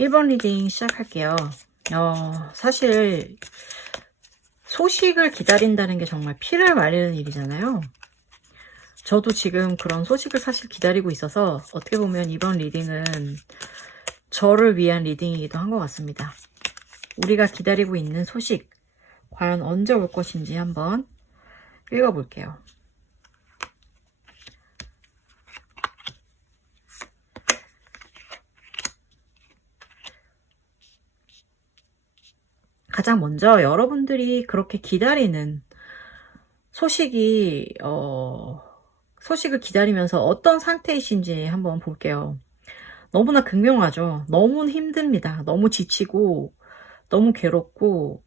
1번 리딩 시작할게요. 사실 소식을 기다린다는 게 정말 피를 말리는 일이잖아요. 저도 지금 그런 소식을 사실 기다리고 있어서 어떻게 보면 이번 리딩은 저를 위한 리딩이기도 한 것 같습니다. 우리가 기다리고 있는 소식 과연 언제 올 것인지 한번 읽어볼게요. 가장 먼저 여러분들이 그렇게 기다리는 소식을 기다리면서 어떤 상태이신지 한번 볼게요. 너무나 극명하죠. 너무 힘듭니다. 너무 지치고 너무 괴롭고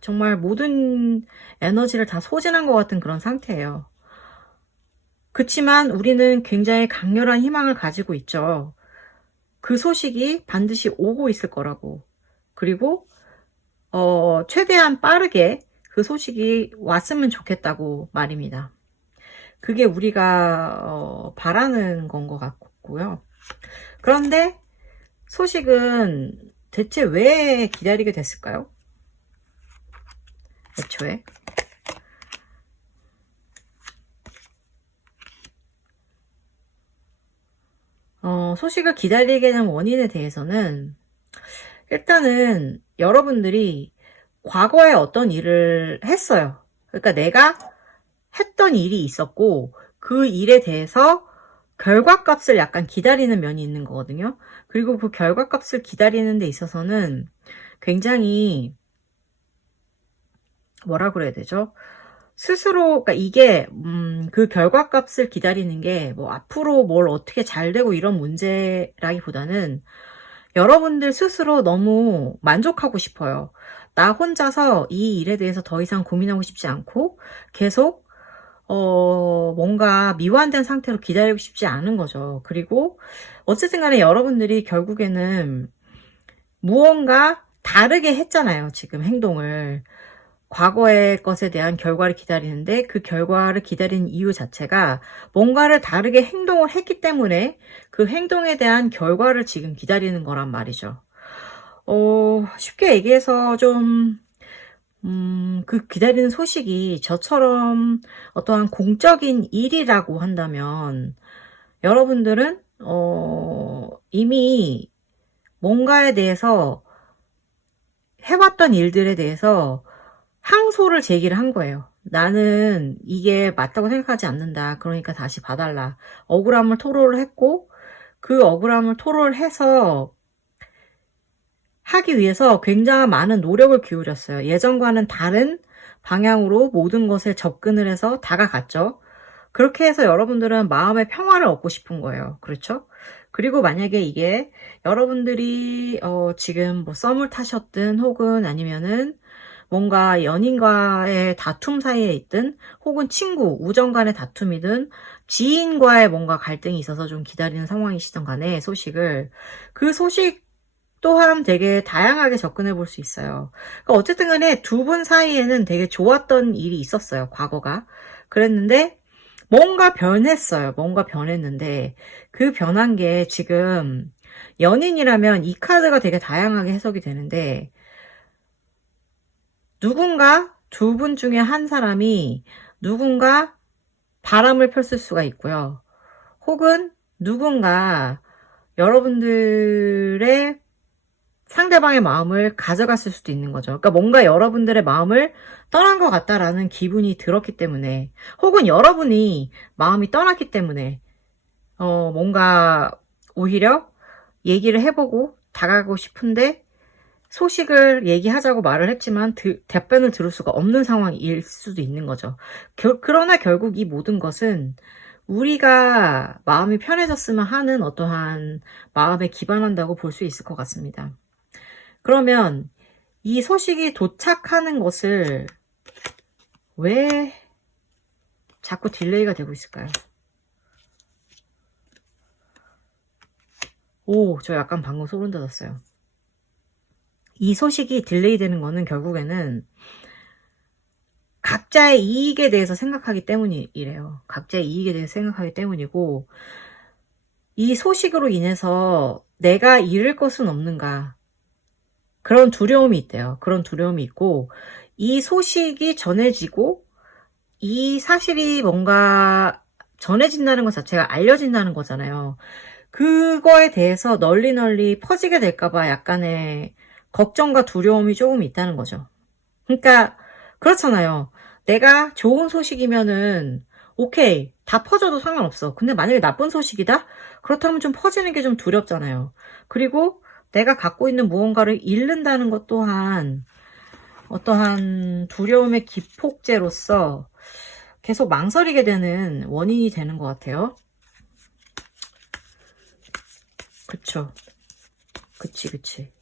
정말 모든 에너지를 다 소진한 것 같은 그런 상태예요. 그치만 우리는 굉장히 강렬한 희망을 가지고 있죠. 그 소식이 반드시 오고 있을 거라고. 그리고 최대한 빠르게 그 소식이 왔으면 좋겠다고 말입니다. 그게 우리가 바라는 건 것 같고요. 그런데 소식은 대체 왜 기다리게 됐을까요? 애초에 소식을 기다리게 된 원인에 대해서는 일단은 여러분들이 과거에 어떤 일을 했어요. 그러니까 내가 했던 일이 있었고 그 일에 대해서 결과값을 약간 기다리는 면이 있는 거거든요. 그리고 그 결과값을 기다리는 데 있어서는 굉장히 뭐라 그래야 되죠? 스스로, 그러니까 이게 그 결과값을 기다리는 게 뭐 앞으로 뭘 어떻게 잘 되고 이런 문제라기보다는 여러분들 스스로 너무 만족하고 싶어요. 나 혼자서 이 일에 대해서 더 이상 고민하고 싶지 않고 계속 뭔가 미완된 상태로 기다리고 싶지 않은 거죠. 그리고 어쨌든 간에 여러분들이 결국에는 무언가 다르게 했잖아요. 지금 행동을. 과거의 것에 대한 결과를 기다리는데 그 결과를 기다리는 이유 자체가 뭔가를 다르게 행동을 했기 때문에 그 행동에 대한 결과를 지금 기다리는 거란 말이죠. 쉽게 얘기해서 좀 그 기다리는 소식이 저처럼 어떠한 공적인 일이라고 한다면 여러분들은 이미 뭔가에 대해서 해왔던 일들에 대해서 항소를 제기를 한 거예요. 나는 이게 맞다고 생각하지 않는다. 그러니까 다시 봐달라. 억울함을 토로를 했고 그 억울함을 토로를 해서 하기 위해서 굉장히 많은 노력을 기울였어요. 예전과는 다른 방향으로 모든 것에 접근을 해서 다가갔죠. 그렇게 해서 여러분들은 마음의 평화를 얻고 싶은 거예요. 그렇죠? 그리고 만약에 이게 여러분들이 지금 뭐 썸을 타셨든 혹은 아니면은 뭔가 연인과의 다툼 사이에 있든 혹은 친구, 우정 간의 다툼이든 지인과의 뭔가 갈등이 있어서 좀 기다리는 상황이시던 간에 그 소식 또한 되게 다양하게 접근해 볼 수 있어요. 그러니까 어쨌든 간에 두 분 사이에는 되게 좋았던 일이 있었어요. 과거가. 그랬는데 뭔가 변했어요. 뭔가 변했는데 그 변한 게 지금 연인이라면 이 카드가 되게 다양하게 해석이 되는데 누군가 두 분 중에 한 사람이 누군가 바람을 폈을 수가 있고요. 혹은 누군가 여러분들의 상대방의 마음을 가져갔을 수도 있는 거죠. 그러니까 뭔가 여러분들의 마음을 떠난 것 같다라는 기분이 들었기 때문에 혹은 여러분이 마음이 떠났기 때문에 뭔가 오히려 얘기를 해보고 다가가고 싶은데 소식을 얘기하자고 말을 했지만 답변을 들을 수가 없는 상황일 수도 있는 거죠. 그러나 결국 이 모든 것은 우리가 마음이 편해졌으면 하는 어떠한 마음에 기반한다고 볼 수 있을 것 같습니다. 그러면 이 소식이 도착하는 것을 왜 자꾸 딜레이가 되고 있을까요? 저 약간 방금 소름 돋았어요. 이 소식이 딜레이 되는 거는 결국에는 각자의 이익에 대해서 생각하기 때문이래요. 각자의 이익에 대해서 생각하기 때문이고 이 소식으로 인해서 내가 잃을 것은 없는가. 그런 두려움이 있대요. 그런 두려움이 있고, 이 소식이 전해지고, 이 사실이 뭔가 전해진다는 것 자체가 알려진다는 거잖아요. 그거에 대해서 널리 퍼지게 될까봐 약간의 걱정과 두려움이 조금 있다는 거죠. 그러니까, 그렇잖아요. 내가 좋은 소식이면은, 오케이. 다 퍼져도 상관없어. 근데 만약에 나쁜 소식이다? 그렇다면 좀 퍼지는 게 좀 두렵잖아요. 그리고 내가 갖고 있는 무언가를 잃는다는 것 또한 어떠한 두려움의 기폭제로서 계속 망설이게 되는 원인이 되는 것 같아요. 그쵸. 그치.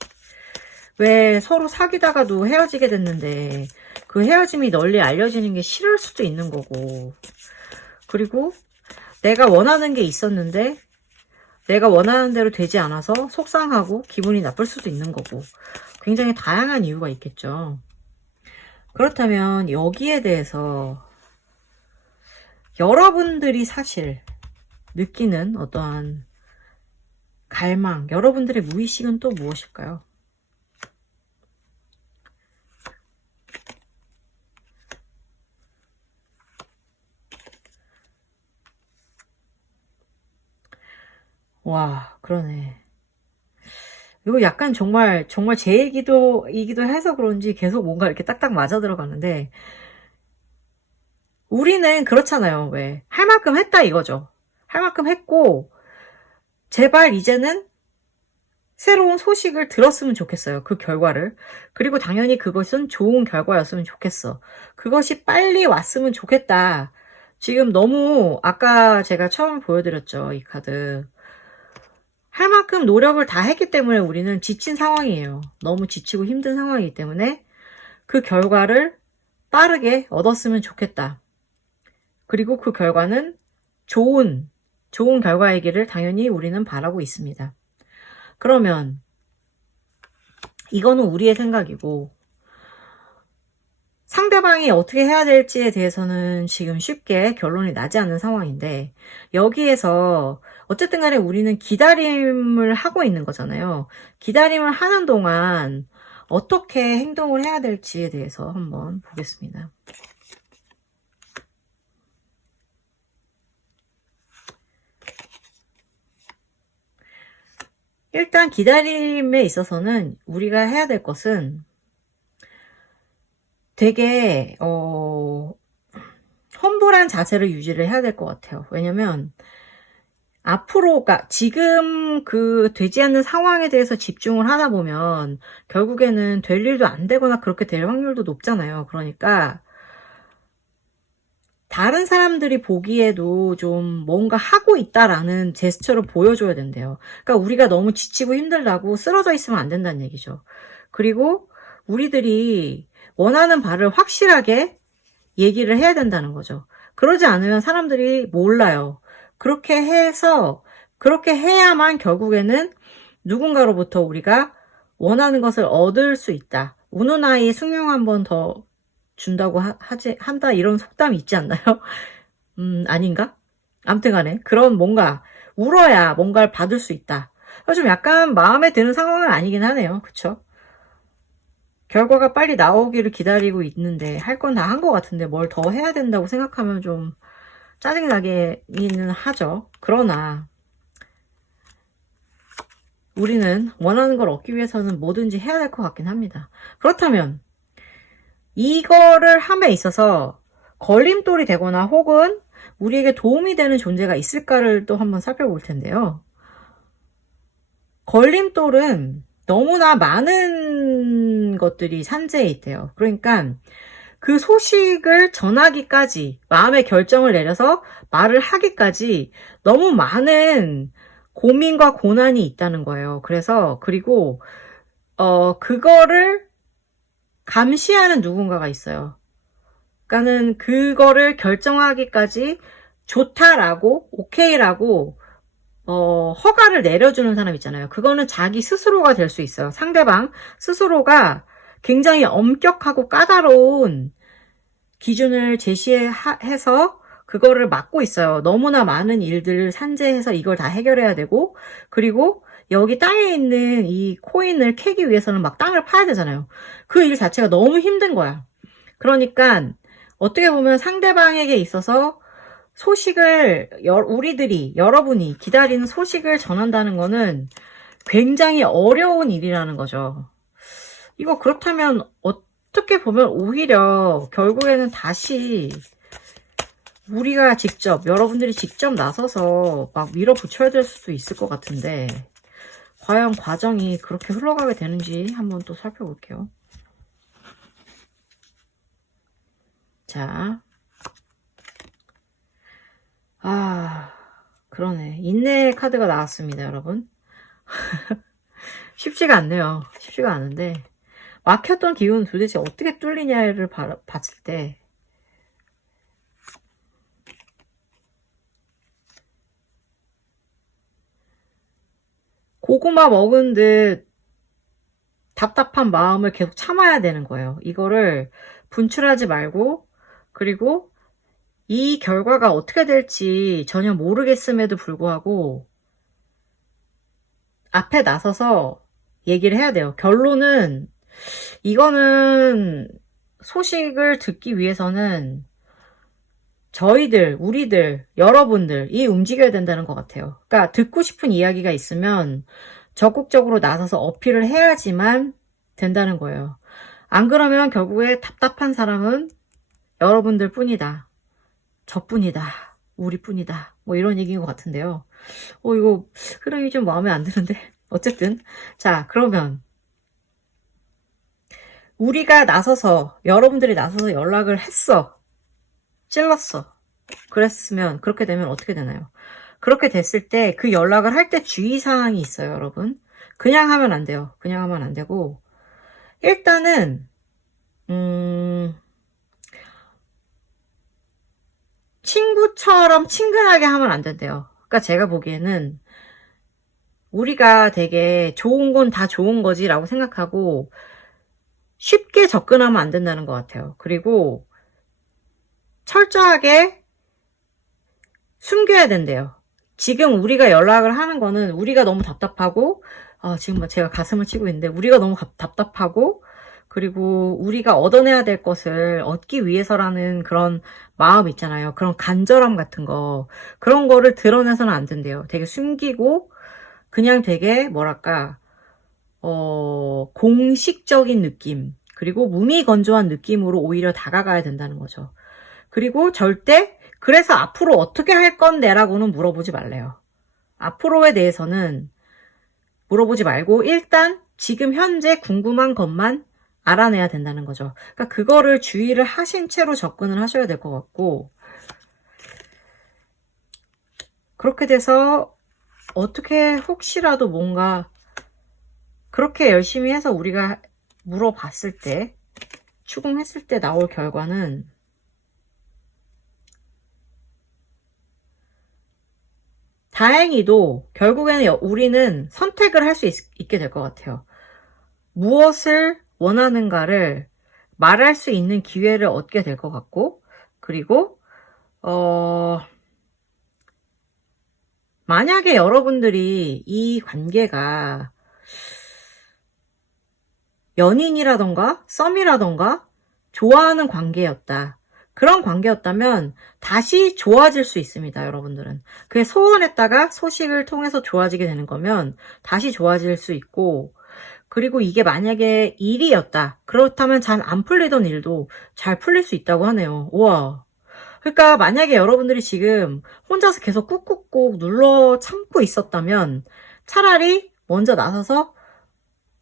왜 서로 사귀다가도 헤어지게 됐는데 그 헤어짐이 널리 알려지는 게 싫을 수도 있는 거고, 그리고 내가 원하는 게 있었는데 내가 원하는 대로 되지 않아서 속상하고 기분이 나쁠 수도 있는 거고, 굉장히 다양한 이유가 있겠죠. 그렇다면 여기에 대해서 여러분들이 사실 느끼는 어떠한 갈망, 여러분들의 무의식은 또 무엇일까요? 와, 그러네. 이거 약간 정말 제 얘기이기도 해서 그런지 계속 뭔가 이렇게 딱딱 맞아 들어가는데, 우리는 그렇잖아요. 왜? 할 만큼 했다 이거죠. 할 만큼 했고, 제발 이제는 새로운 소식을 들었으면 좋겠어요. 그 결과를. 그리고 당연히 그것은 좋은 결과였으면 좋겠어. 그것이 빨리 왔으면 좋겠다. 지금 너무 아까 제가 처음 보여드렸죠. 이 카드. 할 만큼 노력을 다 했기 때문에 우리는 지친 상황이에요. 너무 지치고 힘든 상황이기 때문에 그 결과를 빠르게 얻었으면 좋겠다. 그리고 그 결과는 좋은 결과이기를 당연히 우리는 바라고 있습니다. 그러면 이거는 우리의 생각이고, 상대방이 어떻게 해야 될지에 대해서는 지금 쉽게 결론이 나지 않는 상황인데, 여기에서 어쨌든 간에 우리는 기다림을 하고 있는 거잖아요. 기다림을 하는 동안 어떻게 행동을 해야 될지에 대해서 한번 보겠습니다. 일단 기다림에 있어서는 우리가 해야 될 것은 되게 험불한 자세를 유지를 해야 될 것 같아요. 왜냐면 앞으로가 지금 그 되지 않는 상황에 대해서 집중을 하다 보면 결국에는 될 일도 안 되거나 그렇게 될 확률도 높잖아요. 그러니까 다른 사람들이 보기에도 좀 뭔가 하고 있다라는 제스처를 보여줘야 된대요. 그러니까 우리가 너무 지치고 힘들다고 쓰러져 있으면 안 된다는 얘기죠. 그리고 우리들이 원하는 바를 확실하게 얘기를 해야 된다는 거죠. 그러지 않으면 사람들이 몰라요. 그렇게 해야만 결국에는 누군가로부터 우리가 원하는 것을 얻을 수 있다. 우는 아이 숭늉 한 번 더 준다고 한다, 이런 속담이 있지 않나요? 아닌가? 아무튼 간에 그런 뭔가 울어야 뭔가를 받을 수 있다. 좀 약간 마음에 드는 상황은 아니긴 하네요. 그쵸? 결과가 빨리 나오기를 기다리고 있는데 할 건 다 한 것 같은데 뭘 더 해야 된다고 생각하면 좀 짜증나기는 하죠. 그러나 우리는 원하는 걸 얻기 위해서는 뭐든지 해야 될 것 같긴 합니다. 그렇다면 이거를 함에 있어서 걸림돌이 되거나 혹은 우리에게 도움이 되는 존재가 있을까를 또 한번 살펴볼 텐데요. 걸림돌은 너무나 많은 것들이 산재해 있대요. 그러니까 그 소식을 전하기까지, 마음의 결정을 내려서 말을 하기까지 너무 많은 고민과 고난이 있다는 거예요. 그래서 그리고 그거를 감시하는 누군가가 있어요. 그러니까는 그거를 결정하기까지 좋다라고, 오케이라고 허가를 내려주는 사람 있잖아요. 그거는 자기 스스로가 될 수 있어요. 상대방 스스로가 굉장히 엄격하고 까다로운 기준을 제시해서 그거를 막고 있어요. 너무나 많은 일들을 산재해서 이걸 다 해결해야 되고, 그리고 여기 땅에 있는 이 코인을 캐기 위해서는 막 땅을 파야 되잖아요. 그 일 자체가 너무 힘든 거야. 그러니까 어떻게 보면 상대방에게 있어서 소식을 우리들이 여러분이 기다리는 소식을 전한다는 거는 굉장히 어려운 일이라는 거죠. 이거 그렇다면 어떻게 보면 오히려 결국에는 다시 우리가 직접 여러분들이 직접 나서서 막 밀어붙여야 될 수도 있을 것 같은데 과연 과정이 그렇게 흘러가게 되는지 한번 또 살펴볼게요. 자, 그러네. 인내 카드가 나왔습니다, 여러분. 쉽지가 않네요. 쉽지가 않은데 막혔던 기운은 도대체 어떻게 뚫리냐를 봤을 때 고구마 먹은 듯 답답한 마음을 계속 참아야 되는 거예요. 이거를 분출하지 말고, 그리고 이 결과가 어떻게 될지 전혀 모르겠음에도 불구하고 앞에 나서서 얘기를 해야 돼요. 결론은 이거는 소식을 듣기 위해서는 저희들, 우리들, 여러분들이 움직여야 된다는 것 같아요. 그러니까 듣고 싶은 이야기가 있으면 적극적으로 나서서 어필을 해야지만 된다는 거예요. 안 그러면 결국에 답답한 사람은 여러분들 뿐이다. 저뿐이다. 우리뿐이다. 뭐 이런 얘기인 것 같은데요. 이거 흐름이 좀 마음에 안 드는데. 어쨌든 자, 그러면 우리가 나서서 여러분들이 나서서 연락을 했어. 찔렀어. 그랬으면 그렇게 되면 어떻게 되나요? 그렇게 됐을 때 그 연락을 할 때 주의사항이 있어요, 여러분. 그냥 하면 안 돼요. 그냥 하면 안 되고 일단은 친구처럼 친근하게 하면 안 된대요. 그러니까 제가 보기에는 우리가 되게 좋은 건 다 좋은 거지라고 생각하고 쉽게 접근하면 안 된다는 것 같아요. 그리고 철저하게 숨겨야 된대요. 지금 우리가 연락을 하는 거는 우리가 너무 답답하고 지금 제가 가슴을 치고 있는데 우리가 너무 답답하고 그리고 우리가 얻어내야 될 것을 얻기 위해서라는 그런 마음 있잖아요. 그런 간절함 같은 거 그런 거를 드러내서는 안 된대요. 되게 숨기고 그냥 되게 뭐랄까 공식적인 느낌 그리고 무미건조한 느낌으로 오히려 다가가야 된다는 거죠. 그리고 절대 그래서 앞으로 어떻게 할 건데 라고는 물어보지 말래요. 앞으로에 대해서는 물어보지 말고 일단 지금 현재 궁금한 것만 알아내야 된다는 거죠. 그러니까 그거를 주의를 하신 채로 접근을 하셔야 될 것 같고 그렇게 돼서 어떻게 혹시라도 뭔가 그렇게 열심히 해서 우리가 물어봤을 때 추궁했을 때 나올 결과는 다행히도 결국에는 우리는 선택을 할 수 있게 될 것 같아요. 무엇을 원하는가를 말할 수 있는 기회를 얻게 될 것 같고 그리고 만약에 여러분들이 이 관계가 연인이라던가 썸이라던가 좋아하는 관계였다. 그런 관계였다면 다시 좋아질 수 있습니다, 여러분들은. 그게 소원했다가 소식을 통해서 좋아지게 되는 거면 다시 좋아질 수 있고 그리고 이게 만약에 일이었다. 그렇다면 잘 안 풀리던 일도 잘 풀릴 수 있다고 하네요. 우와. 그러니까 만약에 여러분들이 지금 혼자서 계속 꾹꾹꾹 눌러 참고 있었다면 차라리 먼저 나서서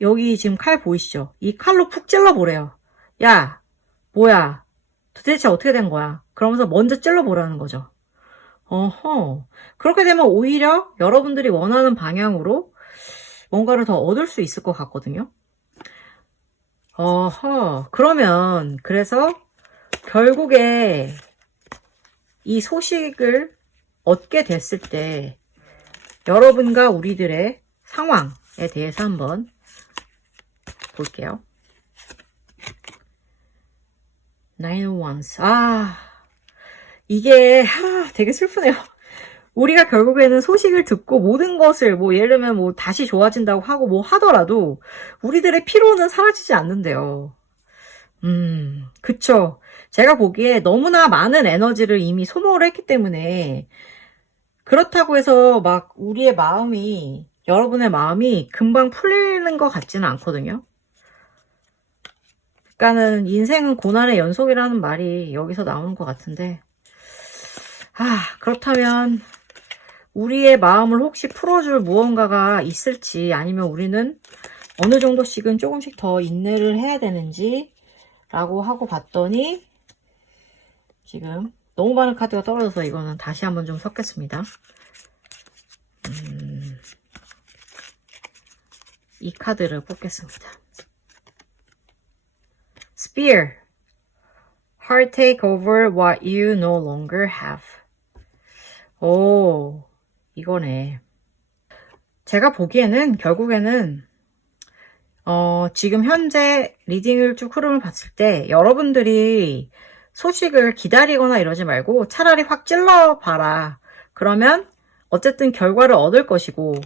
여기 지금 칼 보이시죠? 이 칼로 푹 찔러보래요. 야, 뭐야? 도대체 어떻게 된 거야? 그러면서 먼저 찔러보라는 거죠. 어허. 그렇게 되면 오히려 여러분들이 원하는 방향으로 뭔가를 더 얻을 수 있을 것 같거든요. 어허. 그러면 그래서 결국에 이 소식을 얻게 됐을 때 여러분과 우리들의 상황에 대해서 한번 볼게요. Nine of Wands. 이게 되게 슬프네요. 우리가 결국에는 소식을 듣고 모든 것을 뭐 예를 들면 뭐 다시 좋아진다고 하고 뭐 하더라도 우리들의 피로는 사라지지 않는데요. 그쵸. 제가 보기에 너무나 많은 에너지를 이미 소모를 했기 때문에 그렇다고 해서 막 우리의 마음이, 여러분의 마음이 금방 풀리는 것 같지는 않거든요. 그러니까는 인생은 고난의 연속이라는 말이 여기서 나오는 것 같은데, 그렇다면 우리의 마음을 혹시 풀어줄 무언가가 있을지, 아니면 우리는 어느 정도씩은 조금씩 더 인내를 해야 되는지 라고 하고 봤더니 지금 너무 많은 카드가 떨어져서 이거는 다시 한번 좀 섞겠습니다. 이 카드를 뽑겠습니다. Spear. Heart take over what you no longer have. 오, 이거네. 제가 보기에는 결국에는 지금 현재 리딩을 쭉 흐름을 봤을 때 여러분들이 소식을 기다리거나 이러지 말고 차라리 확 찔러봐라. 그러면 어쨌든 결과를 얻을 것이고,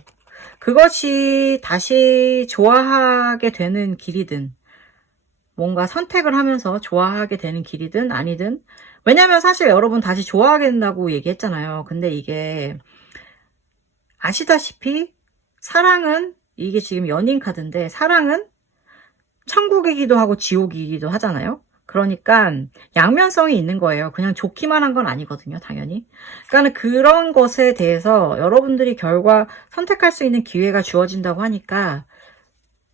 그것이 다시 좋아하게 되는 길이든 뭔가 선택을 하면서 좋아하게 되는 길이든 아니든, 왜냐면 사실 여러분 다시 좋아하게 된다고 얘기했잖아요. 근데 이게 아시다시피 사랑은, 이게 지금 연인 카드인데 사랑은 천국이기도 하고 지옥이기도 하잖아요. 그러니까 양면성이 있는 거예요. 그냥 좋기만 한 건 아니거든요, 당연히. 그러니까 그런 것에 대해서 여러분들이 결과 선택할 수 있는 기회가 주어진다고 하니까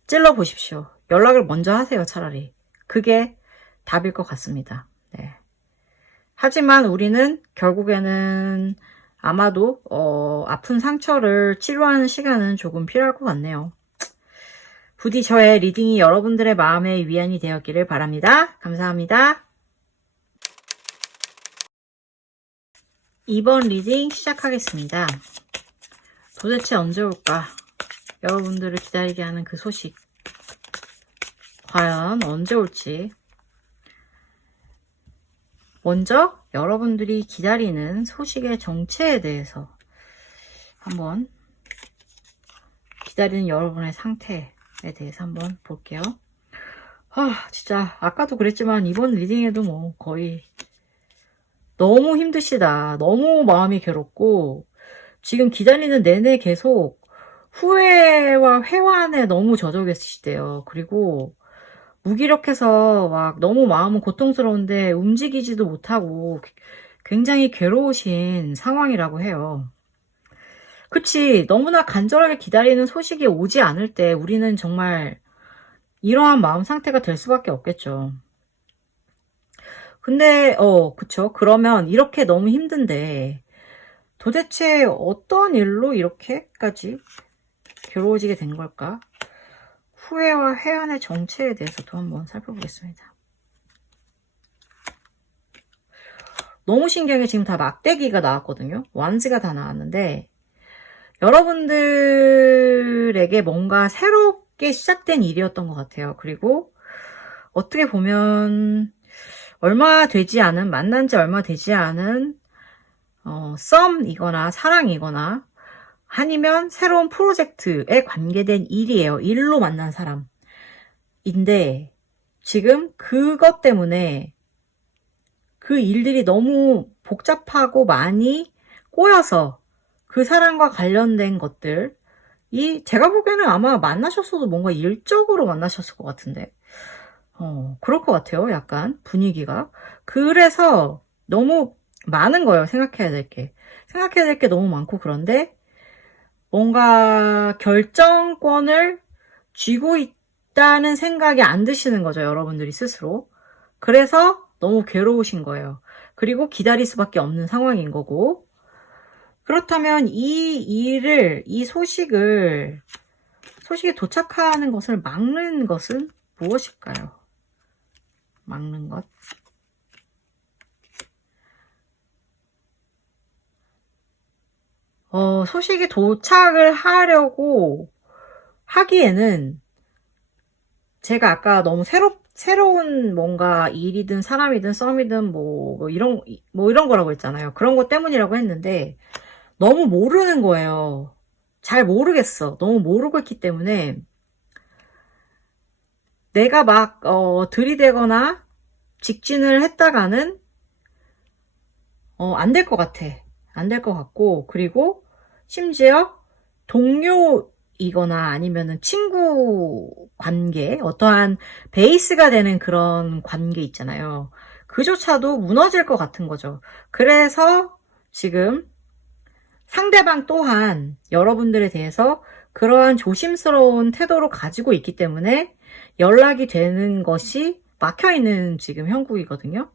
찔러 보십시오. 연락을 먼저 하세요, 차라리. 그게 답일 것 같습니다. 네. 하지만 우리는 결국에는 아마도 아픈 상처를 치료하는 시간은 조금 필요할 것 같네요. 부디 저의 리딩이 여러분들의 마음의 위안이 되었기를 바랍니다. 감사합니다. 이번 리딩 시작하겠습니다. 도대체 언제 올까? 여러분들을 기다리게 하는 그 소식. 과연 언제 올지. 먼저 여러분들이 기다리는 소식의 정체에 대해서 한번, 기다리는 여러분의 상태에 대해서 한번 볼게요. 진짜 아까도 그랬지만 이번 리딩에도 뭐 거의 너무 힘드시다. 너무 마음이 괴롭고 지금 기다리는 내내 계속 후회와 회환에 너무 젖어 계시대요. 그리고 무기력해서 막 너무 마음은 고통스러운데 움직이지도 못하고 굉장히 괴로우신 상황이라고 해요. 그치, 너무나 간절하게 기다리는 소식이 오지 않을 때 우리는 정말 이러한 마음 상태가 될 수밖에 없겠죠. 근데 그쵸. 그러면 이렇게 너무 힘든데 도대체 어떤 일로 이렇게까지 괴로워지게 된 걸까? 후회와 회한의 정체에 대해서도 한번 살펴보겠습니다. 너무 신기한 게 지금 다 막대기가 나왔거든요. 완즈가 다 나왔는데 여러분들에게 뭔가 새롭게 시작된 일이었던 것 같아요. 그리고 어떻게 보면 얼마 되지 않은, 만난 지 얼마 되지 않은 썸이거나 사랑이거나 아니면 새로운 프로젝트에 관계된 일이에요. 일로 만난 사람인데 지금 그것 때문에 그 일들이 너무 복잡하고 많이 꼬여서 그 사람과 관련된 것들이, 제가 보기에는 아마 만나셨어도 뭔가 일적으로 만나셨을 것 같은데 그럴 것 같아요. 약간 분위기가. 그래서 너무 많은 거예요. 생각해야 될 게 너무 많고, 그런데 뭔가 결정권을 쥐고 있다는 생각이 안 드시는 거죠. 여러분들이 스스로. 그래서 너무 괴로우신 거예요. 그리고 기다릴 수밖에 없는 상황인 거고. 그렇다면 이 소식이 도착하는 것을 막는 것은 무엇일까요? 막는 것. 소식이 도착을 하려고 하기에는 제가 아까 너무 새로운 뭔가 일이든 사람이든 썸이든 뭐 이런 거라고 했잖아요. 그런 것 때문이라고 했는데 너무 모르는 거예요. 잘 모르겠어. 너무 모르고 있기 때문에 내가 막 들이대거나 직진을 했다가는 안 될 것 같아. 안 될 것 같고, 그리고 심지어 동료이거나 아니면은 친구 관계, 어떠한 베이스가 되는 그런 관계 있잖아요. 그조차도 무너질 것 같은 거죠. 그래서 지금 상대방 또한 여러분들에 대해서 그러한 조심스러운 태도를 가지고 있기 때문에 연락이 되는 것이 막혀있는 지금 형국이거든요.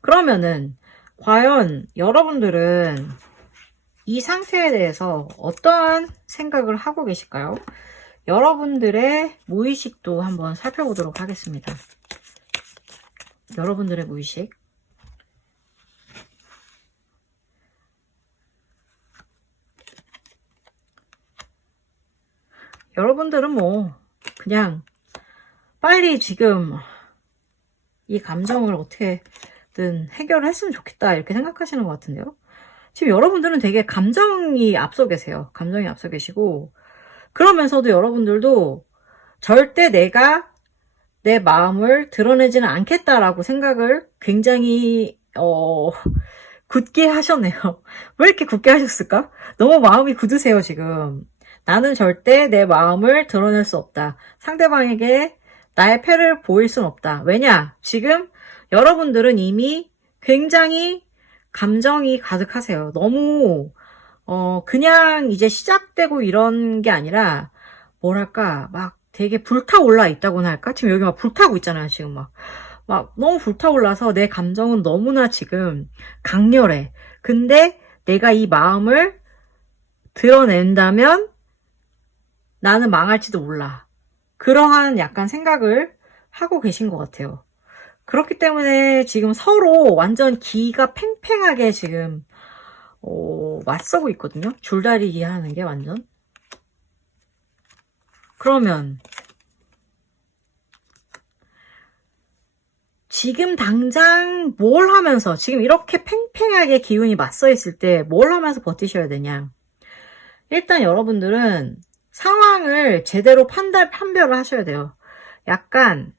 그러면은 과연 여러분들은 이 상태에 대해서 어떠한 생각을 하고 계실까요? 여러분들의 무의식도 한번 살펴보도록 하겠습니다. 여러분들의 무의식. 여러분들은 뭐 그냥 빨리 지금 이 감정을 어떻게든 해결을 했으면 좋겠다 이렇게 생각하시는 것 같은데요. 지금 여러분들은 되게 감정이 앞서 계세요. 감정이 앞서 계시고, 그러면서도 여러분들도 절대 내가 내 마음을 드러내지는 않겠다라고 생각을 굉장히 굳게 하셨네요. 왜 이렇게 굳게 하셨을까? 너무 마음이 굳으세요, 지금. 나는 절대 내 마음을 드러낼 수 없다. 상대방에게 나의 패를 보일 순 없다. 왜냐? 지금 여러분들은 이미 굉장히 감정이 가득하세요. 너무 그냥 이제 시작되고 이런 게 아니라 뭐랄까 막 되게 불타올라 있다고나 할까? 지금 여기 막 불타고 있잖아요. 지금 막 너무 불타올라서 내 감정은 너무나 지금 강렬해. 근데 내가 이 마음을 드러낸다면 나는 망할지도 몰라. 그러한 약간 생각을 하고 계신 것 같아요. 그렇기 때문에 지금 서로 완전 기가 팽팽하게 지금 맞서고 있거든요. 줄다리기 하는 게 완전. 그러면 지금 당장 뭘 하면서 지금 이렇게 팽팽하게 기운이 맞서 있을 때 뭘 하면서 버티셔야 되냐. 일단 여러분들은 상황을 제대로 판별을 하셔야 돼요. 약간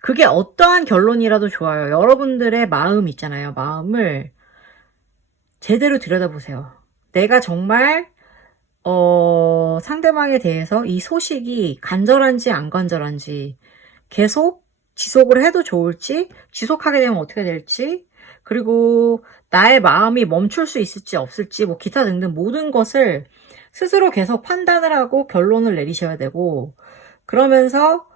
그게 어떠한 결론이라도 좋아요. 여러분들의 마음 있잖아요. 마음을 제대로 들여다보세요. 내가 정말 상대방에 대해서 이 소식이 간절한지 안 간절한지, 계속 지속을 해도 좋을지, 지속하게 되면 어떻게 될지, 그리고 나의 마음이 멈출 수 있을지 없을지, 뭐 기타 등등 모든 것을 스스로 계속 판단을 하고 결론을 내리셔야 되고, 그러면서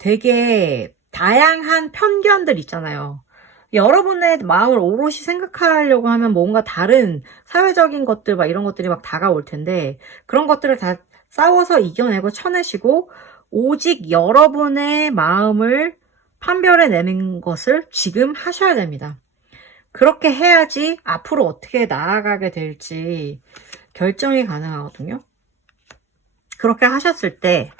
되게 다양한 편견들 있잖아요. 여러분의 마음을 오롯이 생각하려고 하면 뭔가 다른 사회적인 것들 막 이런 것들이 막 다가올 텐데, 그런 것들을 다 싸워서 이겨내고 쳐내시고 오직 여러분의 마음을 판별해내는 것을 지금 하셔야 됩니다. 그렇게 해야지 앞으로 어떻게 나아가게 될지 결정이 가능하거든요. 그렇게 하셨을 때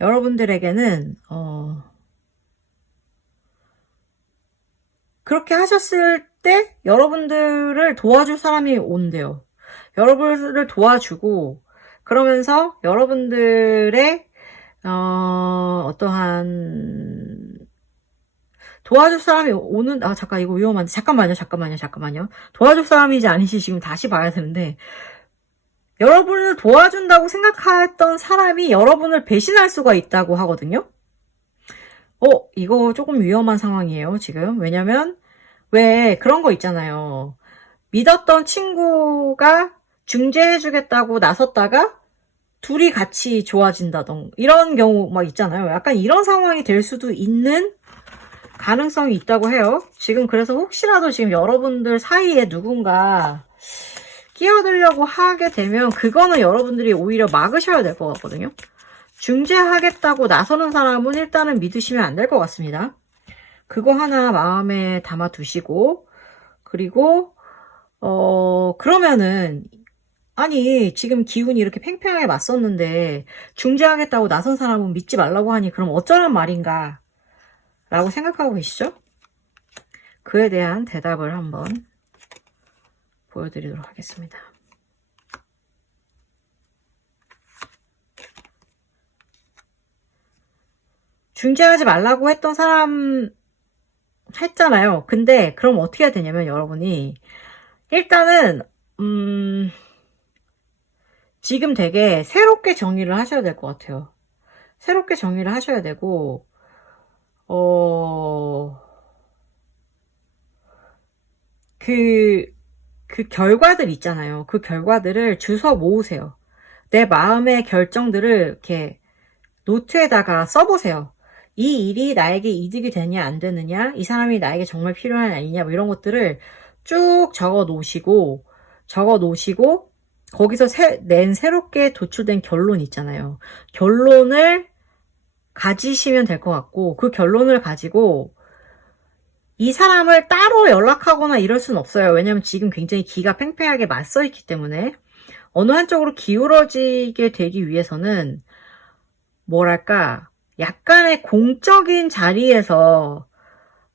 여러분들에게는 그렇게 하셨을 때 여러분들을 도와줄 사람이 온대요. 여러분들을 도와주고, 그러면서 여러분들의 어떠한 도와줄 사람이 오는, 잠깐 이거 위험한데, 잠깐만요. 도와줄 사람이지 아니지 지금 다시 봐야 되는데, 여러분을 도와준다고 생각했던 사람이 여러분을 배신할 수가 있다고 하거든요. 이거 조금 위험한 상황이에요, 지금. 왜냐면, 왜 그런 거 있잖아요. 믿었던 친구가 중재해주겠다고 나섰다가 둘이 같이 좋아진다던가, 이런 경우 막 있잖아요. 약간 이런 상황이 될 수도 있는 가능성이 있다고 해요. 지금 그래서 혹시라도 지금 여러분들 사이에 누군가 끼어들려고 하게 되면 그거는 여러분들이 오히려 막으셔야 될 것 같거든요. 중재하겠다고 나서는 사람은 일단은 믿으시면 안 될 것 같습니다. 그거 하나 마음에 담아 두시고, 그리고 그러면은 아니, 지금 기운이 이렇게 팽팽하게 맞섰는데 중재하겠다고 나선 사람은 믿지 말라고 하니 그럼 어쩌란 말인가? 라고 생각하고 계시죠? 그에 대한 대답을 한번 보여드리도록 하겠습니다. 중재하지 말라고 했던 사람 했잖아요. 근데 그럼 어떻게 해야 되냐면 여러분이 일단은 지금 되게 새롭게 정리를 하셔야 될 것 같아요. 새롭게 정리를 하셔야 되고 그 결과들 있잖아요. 그 결과들을 주워 모으세요. 내 마음의 결정들을 이렇게 노트에다가 써보세요. 이 일이 나에게 이득이 되냐 안 되느냐, 이 사람이 나에게 정말 필요하냐 아니냐, 뭐 이런 것들을 쭉 적어 놓으시고 거기서 낸 새롭게 도출된 결론 있잖아요. 결론을 가지시면 될 것 같고, 그 결론을 가지고 이 사람을 따로 연락하거나 이럴 수는 없어요. 왜냐면 지금 굉장히 기가 팽팽하게 맞서 있기 때문에 어느 한쪽으로 기울어지게 되기 위해서는 뭐랄까 약간의 공적인 자리에서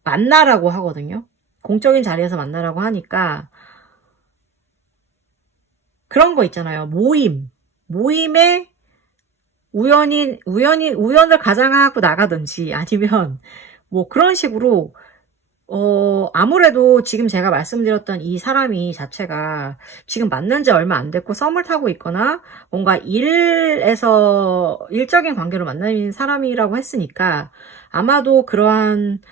만나라고 하거든요. 공적인 자리에서 만나라고 하니까 그런 거 있잖아요. 모임에 우연을 가장하고 나가든지 아니면 뭐 그런 식으로 아무래도 지금 제가 말씀드렸던 이 사람이 자체가 지금 만난 지 얼마 안 됐고 썸을 타고 있거나 뭔가 일적인 관계로 만난 사람이라고 했으니까 아마도 그러한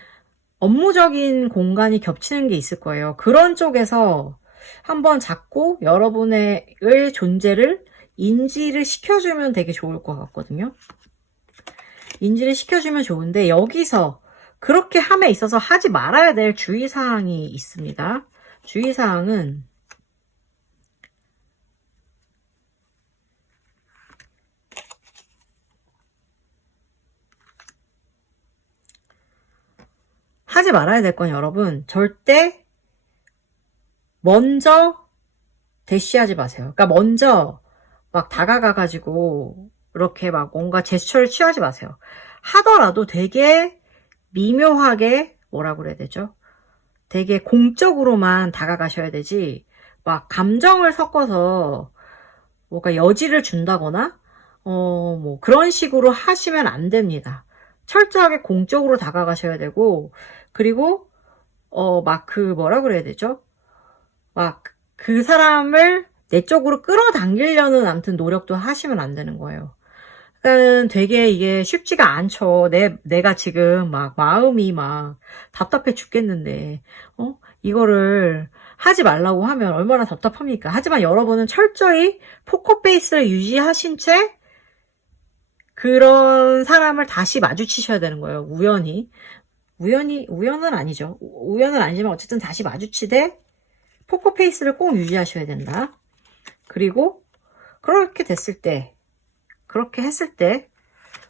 업무적인 공간이 겹치는 게 있을 거예요. 그런 쪽에서 한번 잡고 여러분의 존재를 인지를 시켜주면 되게 좋을 것 같거든요. 인지를 시켜주면 좋은데 여기서 그렇게 함에 있어서 하지 말아야 될 주의사항이 있습니다. 주의사항은 하지 말아야 될 건 여러분 절대 먼저 대시하지 마세요. 그러니까 먼저 막 다가가가지고 이렇게 막 뭔가 제스처를 취하지 마세요. 하더라도 되게 미묘하게 뭐라 그래야 되죠? 되게 공적으로만 다가가셔야 되지 막 감정을 섞어서 뭔가 여지를 준다거나 뭐 그런 식으로 하시면 안 됩니다. 철저하게 공적으로 다가가셔야 되고 그리고 막 뭐라 그래야 되죠? 막 그 사람을 내 쪽으로 끌어당기려는 아무튼 노력도 하시면 안 되는 거예요. 그러니까 되게 이게 쉽지가 않죠. 내가 지금 막 마음이 막 답답해 죽겠는데, 이거를 하지 말라고 하면 얼마나 답답합니까? 하지만 여러분은 철저히 포커페이스를 유지하신 채 그런 사람을 다시 마주치셔야 되는 거예요. 우연은 아니죠. 우연은 아니지만 어쨌든 다시 마주치되 포커페이스를 꼭 유지하셔야 된다. 그리고 그렇게 했을 때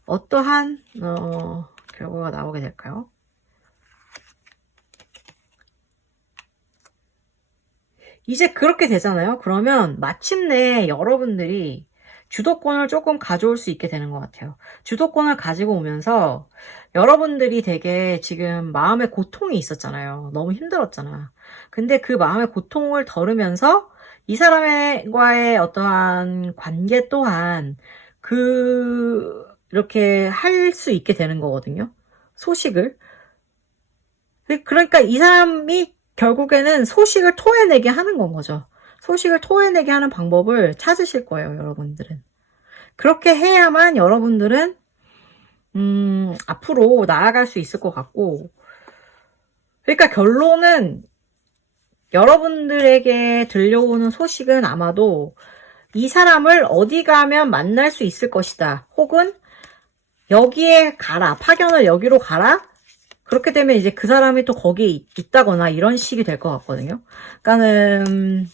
어떠한 결과가 나오게 될까요? 이제 그렇게 되잖아요. 그러면 마침내 여러분들이 주도권을 조금 가져올 수 있게 되는 것 같아요. 주도권을 가지고 오면서 여러분들이 되게 지금 마음의 고통이 있었잖아요. 너무 힘들었잖아. 근데 그 마음의 고통을 덜으면서 이 사람과의 어떠한 관계 또한 이렇게 할 수 있게 되는 거거든요. 소식을. 그러니까 이 사람이 결국에는 소식을 토해내게 하는 건 거죠. 소식을 토해내게 하는 방법을 찾으실 거예요, 여러분들은. 그렇게 해야만 여러분들은 앞으로 나아갈 수 있을 것 같고, 그러니까 결론은 여러분들에게 들려오는 소식은 아마도 이 사람을 어디 가면 만날 수 있을 것이다. 혹은 여기에 가라. 파견을 여기로 가라. 그렇게 되면 이제 그 사람이 또 거기에 있다거나 이런 식이 될 것 같거든요. 그러니까는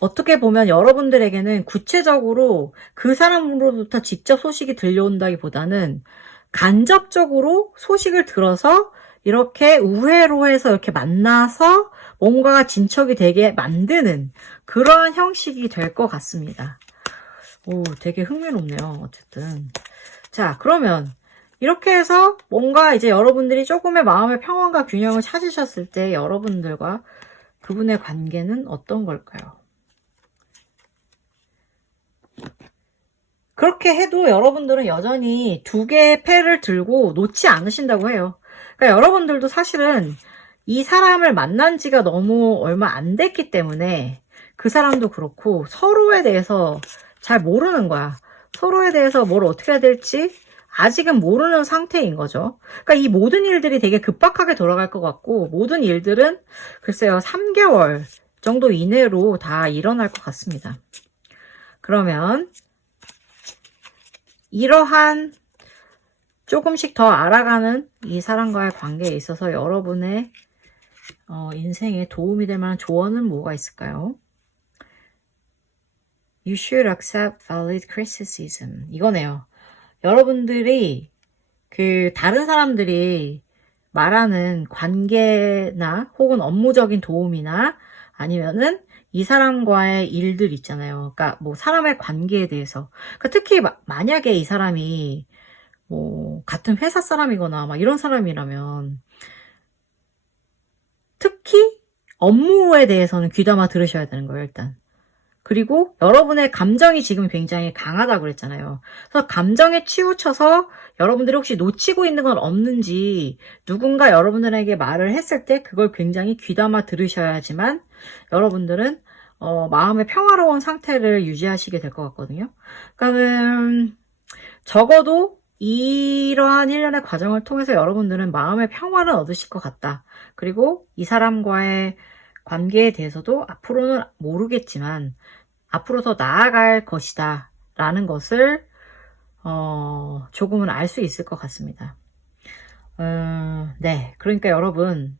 어떻게 보면 여러분들에게는 구체적으로 그 사람으로부터 직접 소식이 들려온다기보다는 간접적으로 소식을 들어서 이렇게 우회로 해서 이렇게 만나서 뭔가가 진척이 되게 만드는 그러한 형식이 될 것 같습니다. 오, 되게 흥미롭네요. 어쨌든. 자, 그러면 이렇게 해서 뭔가 이제 여러분들이 조금의 마음의 평온과 균형을 찾으셨을 때 여러분들과 그분의 관계는 어떤 걸까요? 그렇게 해도 여러분들은 여전히 두 개의 패를 들고 놓지 않으신다고 해요. 그러니까 여러분들도 사실은 이 사람을 만난 지가 너무 얼마 안 됐기 때문에 그 사람도 그렇고 서로에 대해서 잘 모르는 거야. 서로에 대해서 뭘 어떻게 해야 될지 아직은 모르는 상태인 거죠. 그러니까 이 모든 일들이 되게 급박하게 돌아갈 것 같고 모든 일들은 글쎄요 3개월 정도 이내로 다 일어날 것 같습니다. 그러면 이러한 조금씩 더 알아가는 이 사람과의 관계에 있어서 여러분의 인생에 도움이 될 만한 조언은 뭐가 있을까요? You should accept valid criticism. 이거네요. 여러분들이 다른 사람들이 말하는 관계나 혹은 업무적인 도움이나 아니면은 이 사람과의 일들 있잖아요. 그러니까 뭐 사람의 관계에 대해서. 그러니까 특히 만약에 이 사람이 뭐 같은 회사 사람이거나 막 이런 사람이라면 특히 업무에 대해서는 귀담아 들으셔야 되는 거예요, 일단. 그리고 여러분의 감정이 지금 굉장히 강하다고 그랬잖아요. 그래서 감정에 치우쳐서 여러분들이 혹시 놓치고 있는 건 없는지 누군가 여러분들에게 말을 했을 때 그걸 굉장히 귀담아 들으셔야지만 여러분들은 마음의 평화로운 상태를 유지하시게 될 것 같거든요. 그러니까 적어도 이러한 일련의 과정을 통해서 여러분들은 마음의 평화를 얻으실 것 같다. 그리고 이 사람과의 관계에 대해서도 앞으로는 모르겠지만 앞으로 더 나아갈 것이다 라는 것을 조금은 알 수 있을 것 같습니다. 네, 그러니까 여러분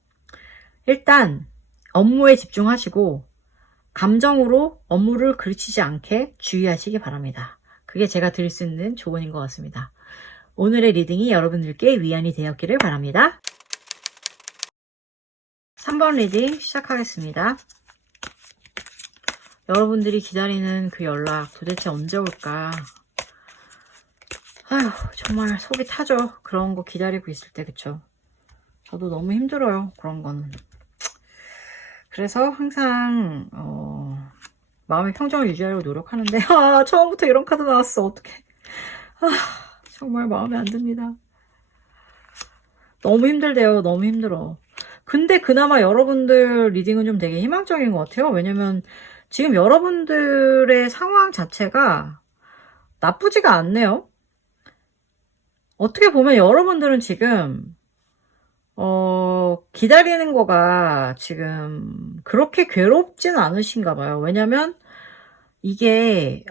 일단 업무에 집중하시고 감정으로 업무를 그르치지 않게 주의하시기 바랍니다. 그게 제가 드릴 수 있는 조언인 것 같습니다. 오늘의 리딩이 여러분들께 위안이 되었기를 바랍니다. 3번 리딩 시작하겠습니다. 여러분들이 기다리는 그 연락 도대체 언제 올까? 아휴, 정말 속이 타죠. 그런 거 기다리고 있을 때, 그쵸? 저도 너무 힘들어요. 그런 거는. 그래서 항상 마음의 평정을 유지하려고 노력하는데 처음부터 이런 카드 나왔어. 어떡해. 정말 마음에 안 듭니다. 너무 힘들대요. 너무 힘들어. 근데 그나마 여러분들 리딩은 좀 되게 희망적인 것 같아요. 왜냐면 지금 여러분들의 상황 자체가 나쁘지가 않네요. 어떻게 보면 여러분들은 지금 기다리는 거가 지금 그렇게 괴롭진 않으신가 봐요. 왜냐면 이게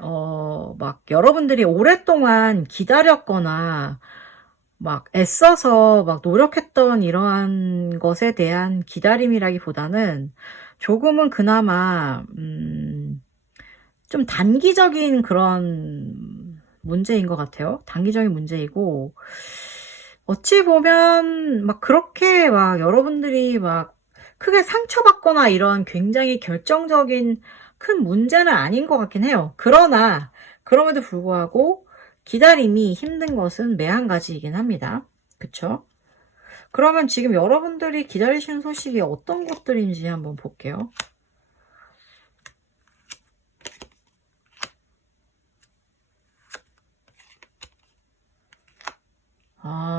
막 여러분들이 오랫동안 기다렸거나 막 애써서 막 노력했던 이러한 것에 대한 기다림이라기보다는 조금은 그나마 좀 단기적인 그런 문제인 것 같아요. 단기적인 문제이고 어찌 보면 막 그렇게 막 여러분들이 막 크게 상처받거나 이런 굉장히 결정적인 큰 문제는 아닌 것 같긴 해요. 그러나 그럼에도 불구하고 기다림이 힘든 것은 매한 가지이긴 합니다. 그쵸? 그러면 지금 여러분들이 기다리시는 소식이 어떤 것들인지 한번 볼게요.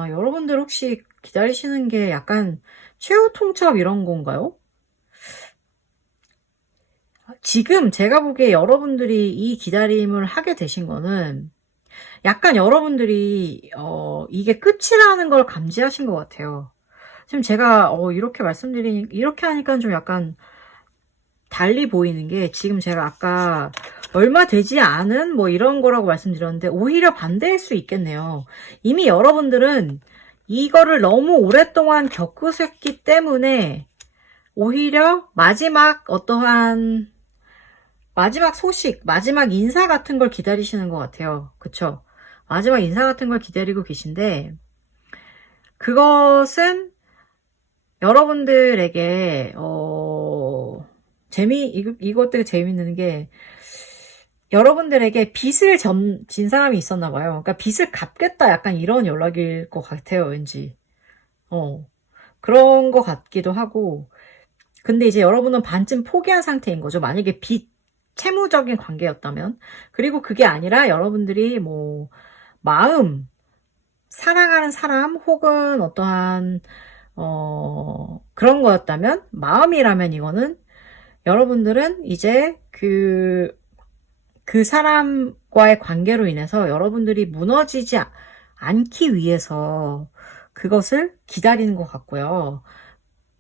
여러분들 혹시 기다리시는 게 약간 최후 통첩 이런 건가요? 지금 제가 보기에 여러분들이 이 기다림을 하게 되신 거는 약간 여러분들이 이게 끝이라는 걸 감지하신 것 같아요. 지금 제가 이렇게 이렇게 하니까 좀 약간 달리 보이는 게 지금 제가 아까 얼마 되지 않은 뭐 이런 거라고 말씀드렸는데 오히려 반대일 수 있겠네요. 이미 여러분들은 이거를 너무 오랫동안 겪으셨기 때문에 오히려 마지막 어떠한 마지막 소식, 마지막 인사 같은 걸 기다리시는 것 같아요. 그쵸? 마지막 인사 같은 걸 기다리고 계신데 그것은 여러분들에게 이것 되게 재밌는 게, 여러분들에게 빚을 진 사람이 있었나 봐요. 그러니까 빚을 갚겠다 약간 이런 연락일 것 같아요, 왠지. 그런 것 같기도 하고. 근데 이제 여러분은 반쯤 포기한 상태인 거죠. 만약에 채무적인 관계였다면. 그리고 그게 아니라 여러분들이 뭐, 마음, 사랑하는 사람, 혹은 어떠한, 그런 거였다면, 마음이라면 이거는, 여러분들은 이제 그 사람과의 관계로 인해서 여러분들이 무너지지 않기 위해서 그것을 기다리는 것 같고요.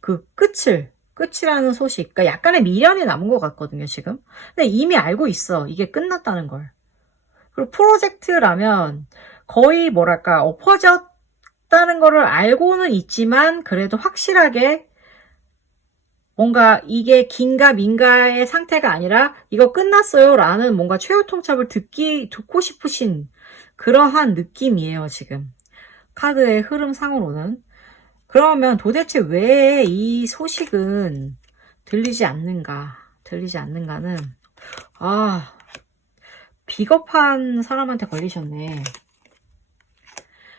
그 끝이라는 소식, 그러니까 약간의 미련이 남은 것 같거든요, 지금. 근데 이미 알고 있어. 이게 끝났다는 걸. 그리고 프로젝트라면 거의 뭐랄까, 엎어졌다는 거를 알고는 있지만 그래도 확실하게 뭔가 이게 긴가 민가의 상태가 아니라 이거 끝났어요 라는 뭔가 최후 통첩을 듣고 싶으신 그러한 느낌이에요, 지금. 카드의 흐름상으로는. 그러면 도대체 왜 이 소식은 들리지 않는가는, 비겁한 사람한테 걸리셨네.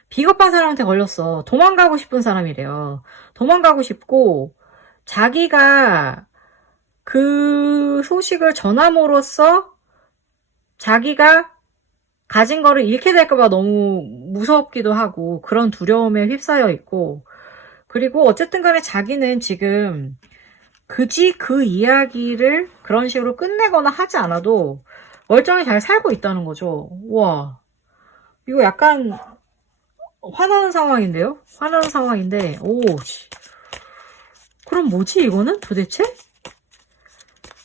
비겁한 사람한테 걸렸어. 도망가고 싶은 사람이래요. 도망가고 싶고, 자기가 그 소식을 전함으로써 자기가 가진 거를 잃게 될까봐 너무 무섭기도 하고 그런 두려움에 휩싸여 있고, 그리고 어쨌든 간에 자기는 지금 굳이 그 이야기를 그런 식으로 끝내거나 하지 않아도 멀쩡히 잘 살고 있다는 거죠. 와, 이거 약간 화나는 상황인데요? 화나는 상황인데, 그럼 뭐지 이거는 도대체?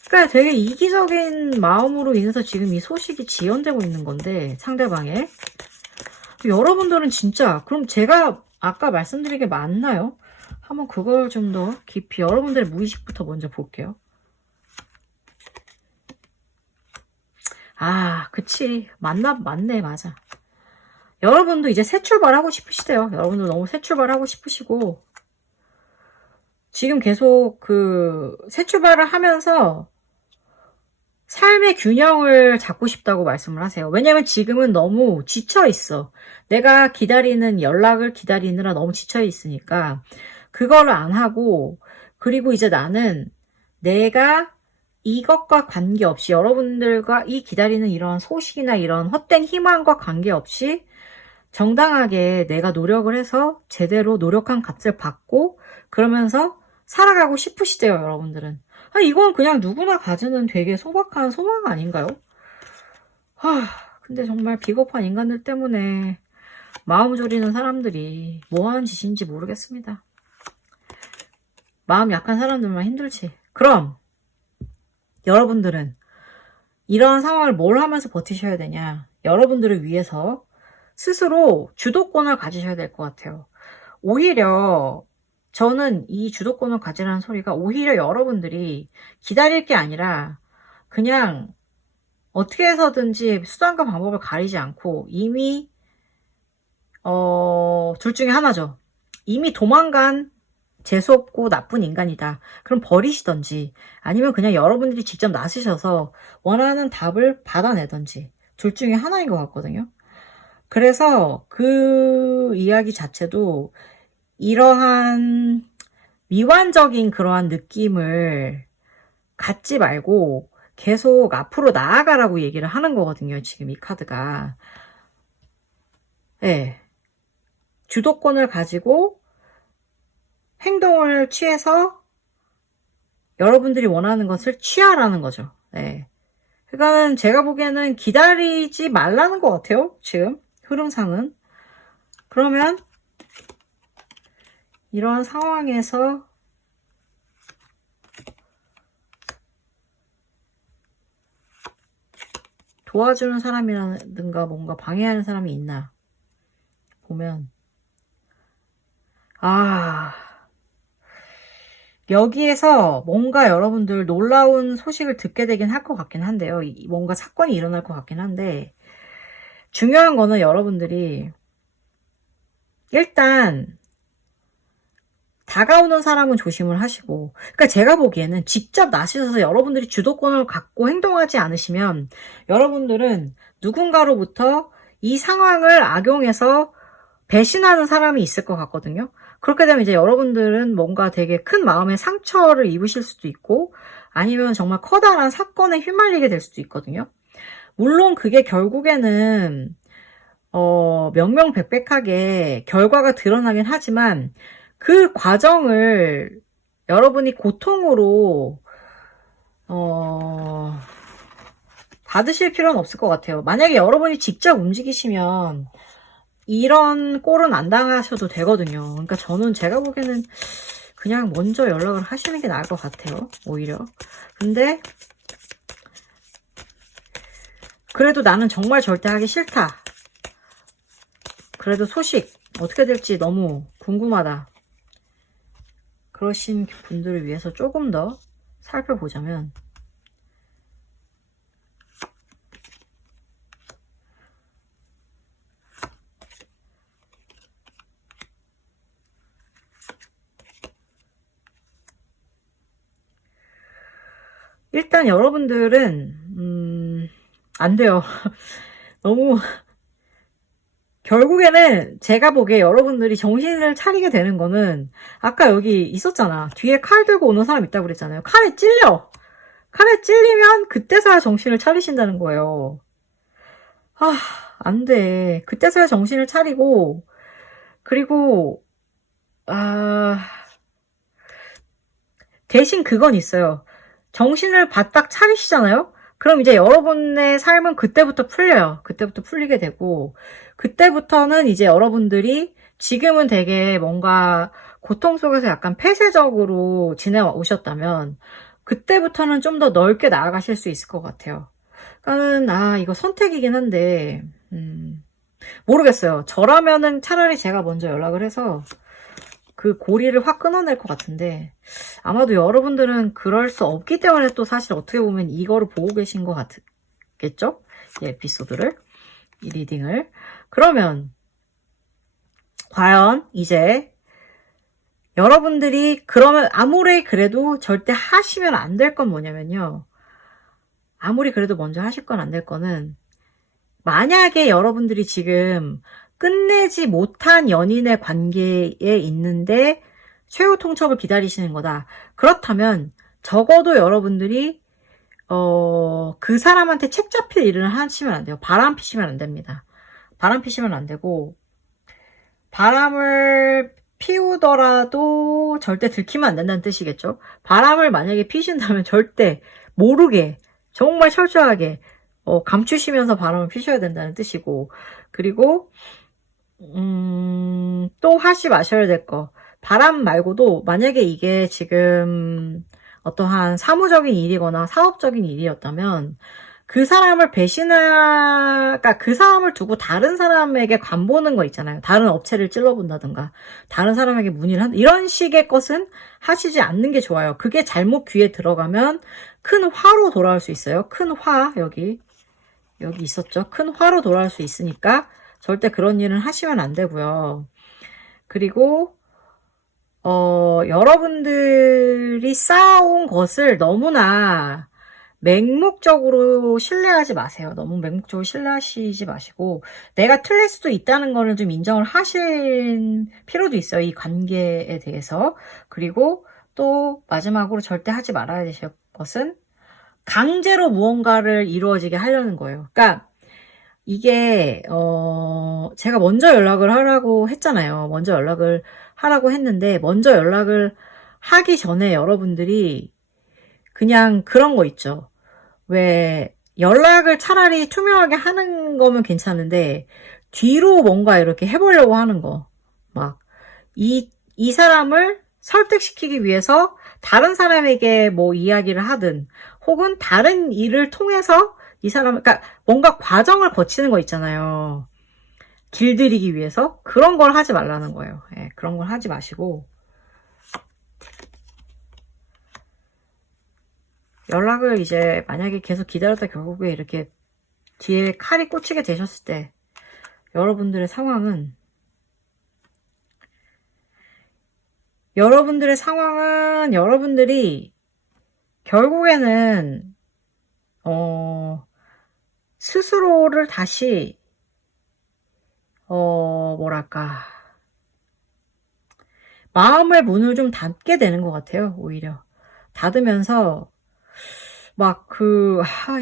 그러니까 되게 이기적인 마음으로 인해서 지금 이 소식이 지연되고 있는 건데, 상대방에. 여러분들은 진짜, 그럼 제가 아까 말씀드린 게 맞나요? 한번 그걸 좀 더 깊이 여러분들의 무의식부터 먼저 볼게요. 그치. 맞네, 맞아. 여러분도 이제 새 출발하고 싶으시대요. 여러분도 너무 새 출발하고 싶으시고, 지금 계속 새 출발을 하면서 삶의 균형을 잡고 싶다고 말씀을 하세요. 왜냐면 지금은 너무 지쳐 있어. 내가 기다리는 연락을 기다리느라 너무 지쳐 있으니까 그거를 안 하고, 그리고 이제 나는 내가 이것과 관계없이 여러분들과 이 기다리는 이런 소식이나 이런 헛된 희망과 관계없이 정당하게 내가 노력을 해서 제대로 노력한 값을 받고 그러면서 살아가고 싶으시대요, 여러분들은. 이건 그냥 누구나 가지는 되게 소박한 소망 아닌가요? 근데 정말 비겁한 인간들 때문에 마음 졸이는 사람들이 뭐하는 짓인지 모르겠습니다. 마음 약한 사람들만 힘들지. 그럼 여러분들은 이런 상황을 뭘 하면서 버티셔야 되냐? 여러분들을 위해서 스스로 주도권을 가지셔야 될 것 같아요. 오히려 저는 이 주도권을 가지라는 소리가 오히려 여러분들이 기다릴 게 아니라 그냥 어떻게 해서든지 수단과 방법을 가리지 않고 이미 둘 중에 하나죠. 이미 도망간 재수없고 나쁜 인간이다. 그럼 버리시던지 아니면 그냥 여러분들이 직접 나서셔서 원하는 답을 받아내던지 둘 중에 하나인 것 같거든요. 그래서 그 이야기 자체도 이러한 미완적인 그러한 느낌을 갖지 말고 계속 앞으로 나아가라고 얘기를 하는 거거든요. 지금 이 카드가. 네. 주도권을 가지고 행동을 취해서 여러분들이 원하는 것을 취하라는 거죠. 네. 그러니까는 제가 보기에는 기다리지 말라는 것 같아요. 지금 흐름상은. 그러면 이런 상황에서 도와주는 사람이라든가 뭔가 방해하는 사람이 있나 보면 여기에서 뭔가 여러분들 놀라운 소식을 듣게 되긴 할 것 같긴 한데요. 뭔가 사건이 일어날 것 같긴 한데 중요한 거는 여러분들이 일단 다가오는 사람은 조심을 하시고, 그러니까 제가 보기에는 직접 나서셔서 여러분들이 주도권을 갖고 행동하지 않으시면 여러분들은 누군가로부터 이 상황을 악용해서 배신하는 사람이 있을 것 같거든요. 그렇게 되면 이제 여러분들은 뭔가 되게 큰 마음의 상처를 입으실 수도 있고, 아니면 정말 커다란 사건에 휘말리게 될 수도 있거든요. 물론 그게 결국에는 명명백백하게 결과가 드러나긴 하지만 그 과정을 여러분이 고통으로 받으실 필요는 없을 것 같아요. 만약에 여러분이 직접 움직이시면 이런 꼴은 안 당하셔도 되거든요. 그러니까 저는 제가 보기에는 그냥 먼저 연락을 하시는 게 나을 것 같아요. 오히려. 근데 그래도 나는 정말 절대 하기 싫다. 그래도 소식 어떻게 될지 너무 궁금하다. 그러신 분들을 위해서 조금 더 살펴보자면, 일단 여러분들은 안 돼요. 너무 결국에는 제가 보기에 여러분들이 정신을 차리게 되는 거는, 아까 여기 있었잖아. 뒤에 칼 들고 오는 사람 있다고 그랬잖아요. 칼에 찔려. 칼에 찔리면 그때서야 정신을 차리신다는 거예요. 아, 안 돼. 그때서야 정신을 차리고, 그리고 대신 그건 있어요. 정신을 바짝 차리시잖아요? 그럼 이제 여러분의 삶은 그때부터 풀려요. 그때부터 풀리게 되고, 그때부터는 이제 여러분들이 지금은 되게 뭔가 고통 속에서 약간 폐쇄적으로 지내오셨다면, 그때부터는 좀 더 넓게 나아가실 수 있을 것 같아요. 그러니까는, 이거 선택이긴 한데, 모르겠어요. 저라면은 차라리 제가 먼저 연락을 해서, 그 고리를 확 끊어낼 것 같은데, 아마도 여러분들은 그럴 수 없기 때문에 또 사실 어떻게 보면 이거를 보고 계신 것 같겠죠? 이 에피소드를, 이 리딩을. 그러면 과연 이제 여러분들이 그러면 아무리 그래도 절대 하시면 안 될 건 뭐냐면요. 아무리 그래도 먼저 하실 건 안 될 거는, 만약에 여러분들이 지금 끝내지 못한 연인의 관계에 있는데 최후 통첩을 기다리시는 거다. 그렇다면 적어도 여러분들이 그 사람한테 책 잡힐 일은 하시면 안 돼요. 바람 피시면 안 됩니다. 바람 피시면 안 되고, 바람을 피우더라도 절대 들키면 안 된다는 뜻이겠죠. 바람을 만약에 피신다면 절대 모르게 정말 철저하게 감추시면서 바람을 피셔야 된다는 뜻이고, 그리고 또 하지 마셔야 될 거. 바람 말고도 만약에 이게 지금 어떠한 사무적인 일이거나 사업적인 일이었다면, 그 사람을 그러니까 그 사람을 두고 다른 사람에게 간보는 거 있잖아요. 다른 업체를 찔러본다든가, 다른 사람에게 문의를 이런 식의 것은 하시지 않는 게 좋아요. 그게 잘못 귀에 들어가면 큰 화로 돌아올 수 있어요. 큰 화, 여기 있었죠. 큰 화로 돌아올 수 있으니까 절대 그런 일은 하시면 안 되고요. 그리고 여러분들이 쌓아온 것을 너무나 맹목적으로 신뢰하지 마세요. 너무 맹목적으로 신뢰하시지 마시고, 내가 틀릴 수도 있다는 거는 좀 인정을 하실 필요도 있어요. 이 관계에 대해서. 그리고 또 마지막으로 절대 하지 말아야 되실 것은 강제로 무언가를 이루어지게 하려는 거예요. 그러니까 이게 제가 먼저 연락을 하라고 했잖아요. 먼저 연락을 하라고 했는데, 먼저 연락을 하기 전에 여러분들이 그냥 그런 거 있죠. 왜 연락을 차라리 투명하게 하는 거면 괜찮은데 뒤로 뭔가 이렇게 해보려고 하는 거, 막 이 사람을 설득시키기 위해서 다른 사람에게 뭐 이야기를 하든, 혹은 다른 일을 통해서 이 사람, 그러니까 뭔가 과정을 거치는 거 있잖아요. 길들이기 위해서. 그런 걸 하지 말라는 거예요. 예, 그런 걸 하지 마시고, 연락을 이제 만약에 계속 기다렸다 결국에 이렇게 뒤에 칼이 꽂히게 되셨을 때, 여러분들의 상황은 여러분들의 상황은 여러분들이 결국에는 스스로를 다시 뭐랄까 마음의 문을 좀 닫게 되는 것 같아요. 오히려 닫으면서 막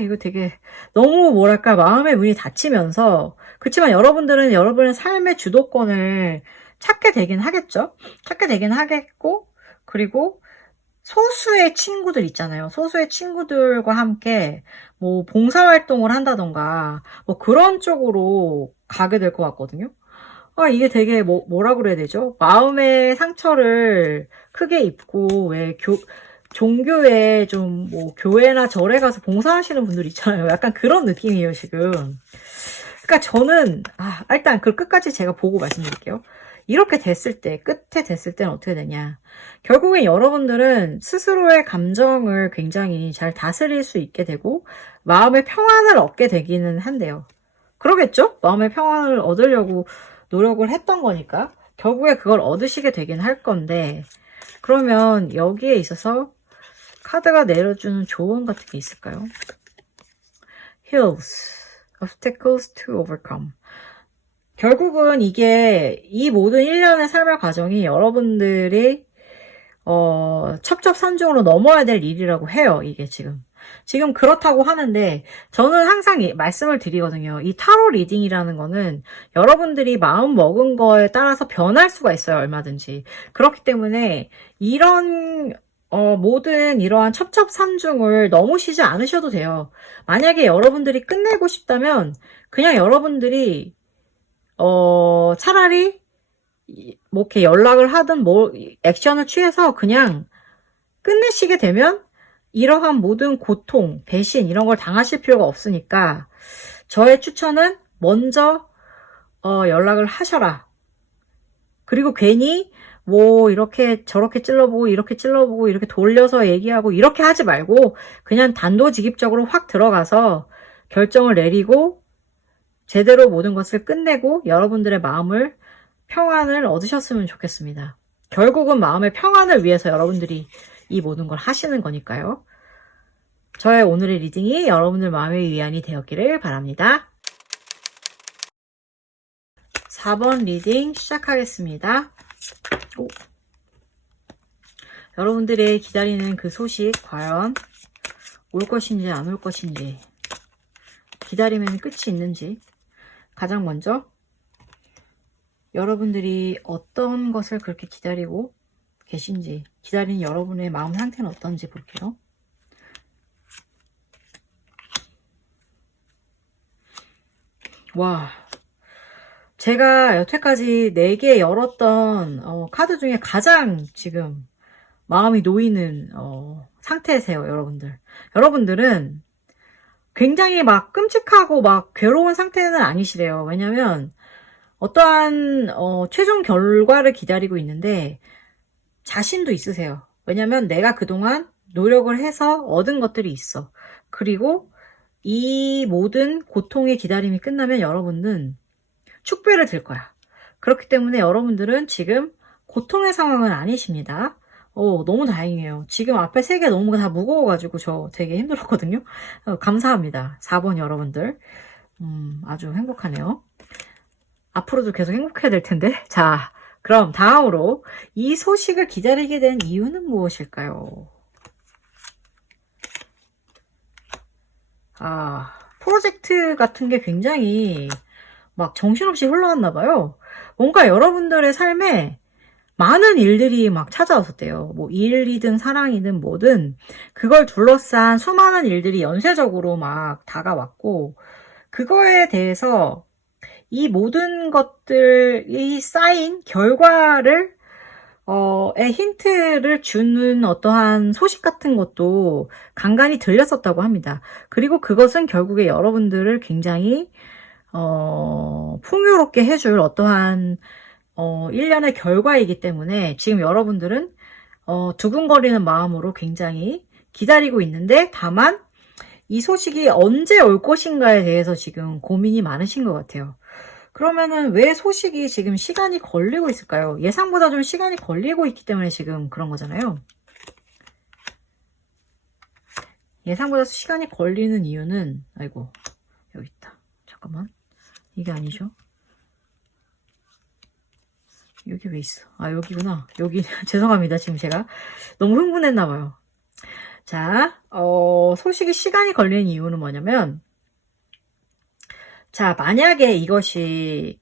이거 되게 너무 뭐랄까 마음의 문이 닫히면서, 그렇지만 여러분들은 여러분의 삶의 주도권을 찾게 되긴 하겠죠. 찾게 되긴 하겠고, 그리고 소수의 친구들 있잖아요. 소수의 친구들과 함께 뭐 봉사활동을 한다던가 뭐 그런 쪽으로 가게 될 것 같거든요. 이게 되게 뭐라 그래야 되죠? 마음의 상처를 크게 입고 왜 종교에 좀 뭐 교회나 절에 가서 봉사하시는 분들 있잖아요. 약간 그런 느낌이에요, 지금. 그러니까 저는 일단 그 끝까지 제가 보고 말씀드릴게요. 이렇게 됐을 때, 끝에 됐을 때는 어떻게 되냐. 결국엔 여러분들은 스스로의 감정을 굉장히 잘 다스릴 수 있게 되고 마음의 평안을 얻게 되기는 한데요. 그러겠죠? 마음의 평안을 얻으려고 노력을 했던 거니까 결국에 그걸 얻으시게 되긴 할 건데, 그러면 여기에 있어서 카드가 내려주는 조언 같은 게 있을까요? Hills, obstacles to overcome. 결국은 이 모든 1년의 삶의 과정이 여러분들이 첩첩산중으로 넘어야 될 일이라고 해요. 이게 지금 그렇다고 하는데, 저는 항상 말씀을 드리거든요. 이 타로 리딩이라는 거는 여러분들이 마음 먹은 거에 따라서 변할 수가 있어요. 얼마든지. 그렇기 때문에 모든 이러한 첩첩산중을 너무 쉬지 않으셔도 돼요. 만약에 여러분들이 끝내고 싶다면 그냥 여러분들이 차라리 뭐 이렇게 연락을 하든 뭐 액션을 취해서 그냥 끝내시게 되면 이러한 모든 고통, 배신 이런 걸 당하실 필요가 없으니까, 저의 추천은 먼저 연락을 하셔라. 그리고 괜히 뭐 이렇게 저렇게 찔러보고 이렇게 찔러보고 이렇게 돌려서 얘기하고 이렇게 하지 말고 그냥 단도직입적으로 확 들어가서 결정을 내리고 제대로 모든 것을 끝내고 여러분들의 마음을 평안을 얻으셨으면 좋겠습니다. 결국은 마음의 평안을 위해서 여러분들이 이 모든 걸 하시는 거니까요. 저의 오늘의 리딩이 여러분들 마음의 위안이 되었기를 바랍니다. 4번 리딩 시작하겠습니다. 여러분들의 기다리는 그 소식 과연 올 것인지 안 올 것인지, 기다리면 끝이 있는지, 가장 먼저 여러분들이 어떤 것을 그렇게 기다리고 계신지, 기다리는 여러분의 마음 상태는 어떤지 볼게요. 와, 제가 여태까지 4개 열었던 카드 중에 가장 지금 마음이 놓이는 상태세요, 여러분들. 여러분들은 굉장히 막 끔찍하고 막 괴로운 상태는 아니시래요. 왜냐면 어떠한 최종 결과를 기다리고 있는데 자신도 있으세요. 왜냐면 내가 그동안 노력을 해서 얻은 것들이 있어. 그리고 이 모든 고통의 기다림이 끝나면 여러분은 축배를 들 거야. 그렇기 때문에 여러분들은 지금 고통의 상황은 아니십니다. 너무 다행이에요. 지금 앞에 3개 너무 다 무거워가지고 저 되게 힘들었거든요. 감사합니다. 4번 여러분들. 아주 행복하네요. 앞으로도 계속 행복해야 될 텐데. 자, 그럼 다음으로 이 소식을 기다리게 된 이유는 무엇일까요? 프로젝트 같은 게 굉장히 막 정신없이 흘러왔나 봐요. 뭔가 여러분들의 삶에 많은 일들이 막 찾아왔었대요. 뭐 일이든 사랑이든 뭐든 그걸 둘러싼 수많은 일들이 연쇄적으로 막 다가왔고, 그거에 대해서 이 모든 것들이 쌓인 결과를 힌트를 주는 어떠한 소식 같은 것도 간간히 들렸었다고 합니다. 그리고 그것은 결국에 여러분들을 굉장히 풍요롭게 해줄 어떠한 1년의 결과이기 때문에 지금 여러분들은 두근거리는 마음으로 굉장히 기다리고 있는데, 다만 이 소식이 언제 올 것인가에 대해서 지금 고민이 많으신 것 같아요. 그러면은 왜 소식이 지금 시간이 걸리고 있을까요? 예상보다 좀 시간이 걸리고 있기 때문에 지금 그런 거잖아요. 예상보다 시간이 걸리는 이유는, 아이고, 여기 있다. 잠깐만. 이게 아니죠? 여기 왜 있어? 아, 여기구나. 여기, 죄송합니다. 지금 제가 너무 흥분했나봐요. 자, 소식이 시간이 걸리는 이유는 뭐냐면, 자, 만약에 이것이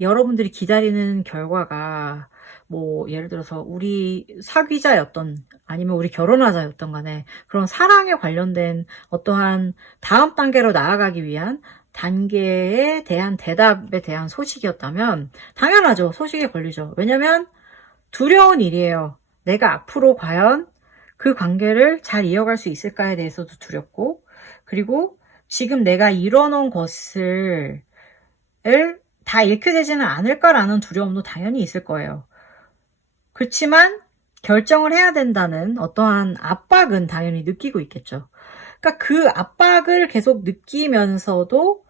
여러분들이 기다리는 결과가 뭐 예를 들어서 우리 사귀자였던 아니면 우리 결혼하자였던 간에 그런 사랑에 관련된 어떠한 다음 단계로 나아가기 위한 단계에 대한 대답에 대한 소식이었다면 당연하죠. 소식이 걸리죠. 왜냐면 두려운 일이에요. 내가 앞으로 과연 그 관계를 잘 이어갈 수 있을까에 대해서도 두렵고, 그리고 지금 내가 이뤄놓은 것을 다 잃게 되지는 않을까라는 두려움도 당연히 있을 거예요. 그렇지만 결정을 해야 된다는 어떠한 압박은 당연히 느끼고 있겠죠. 그러니까 그 압박을 계속 느끼면서도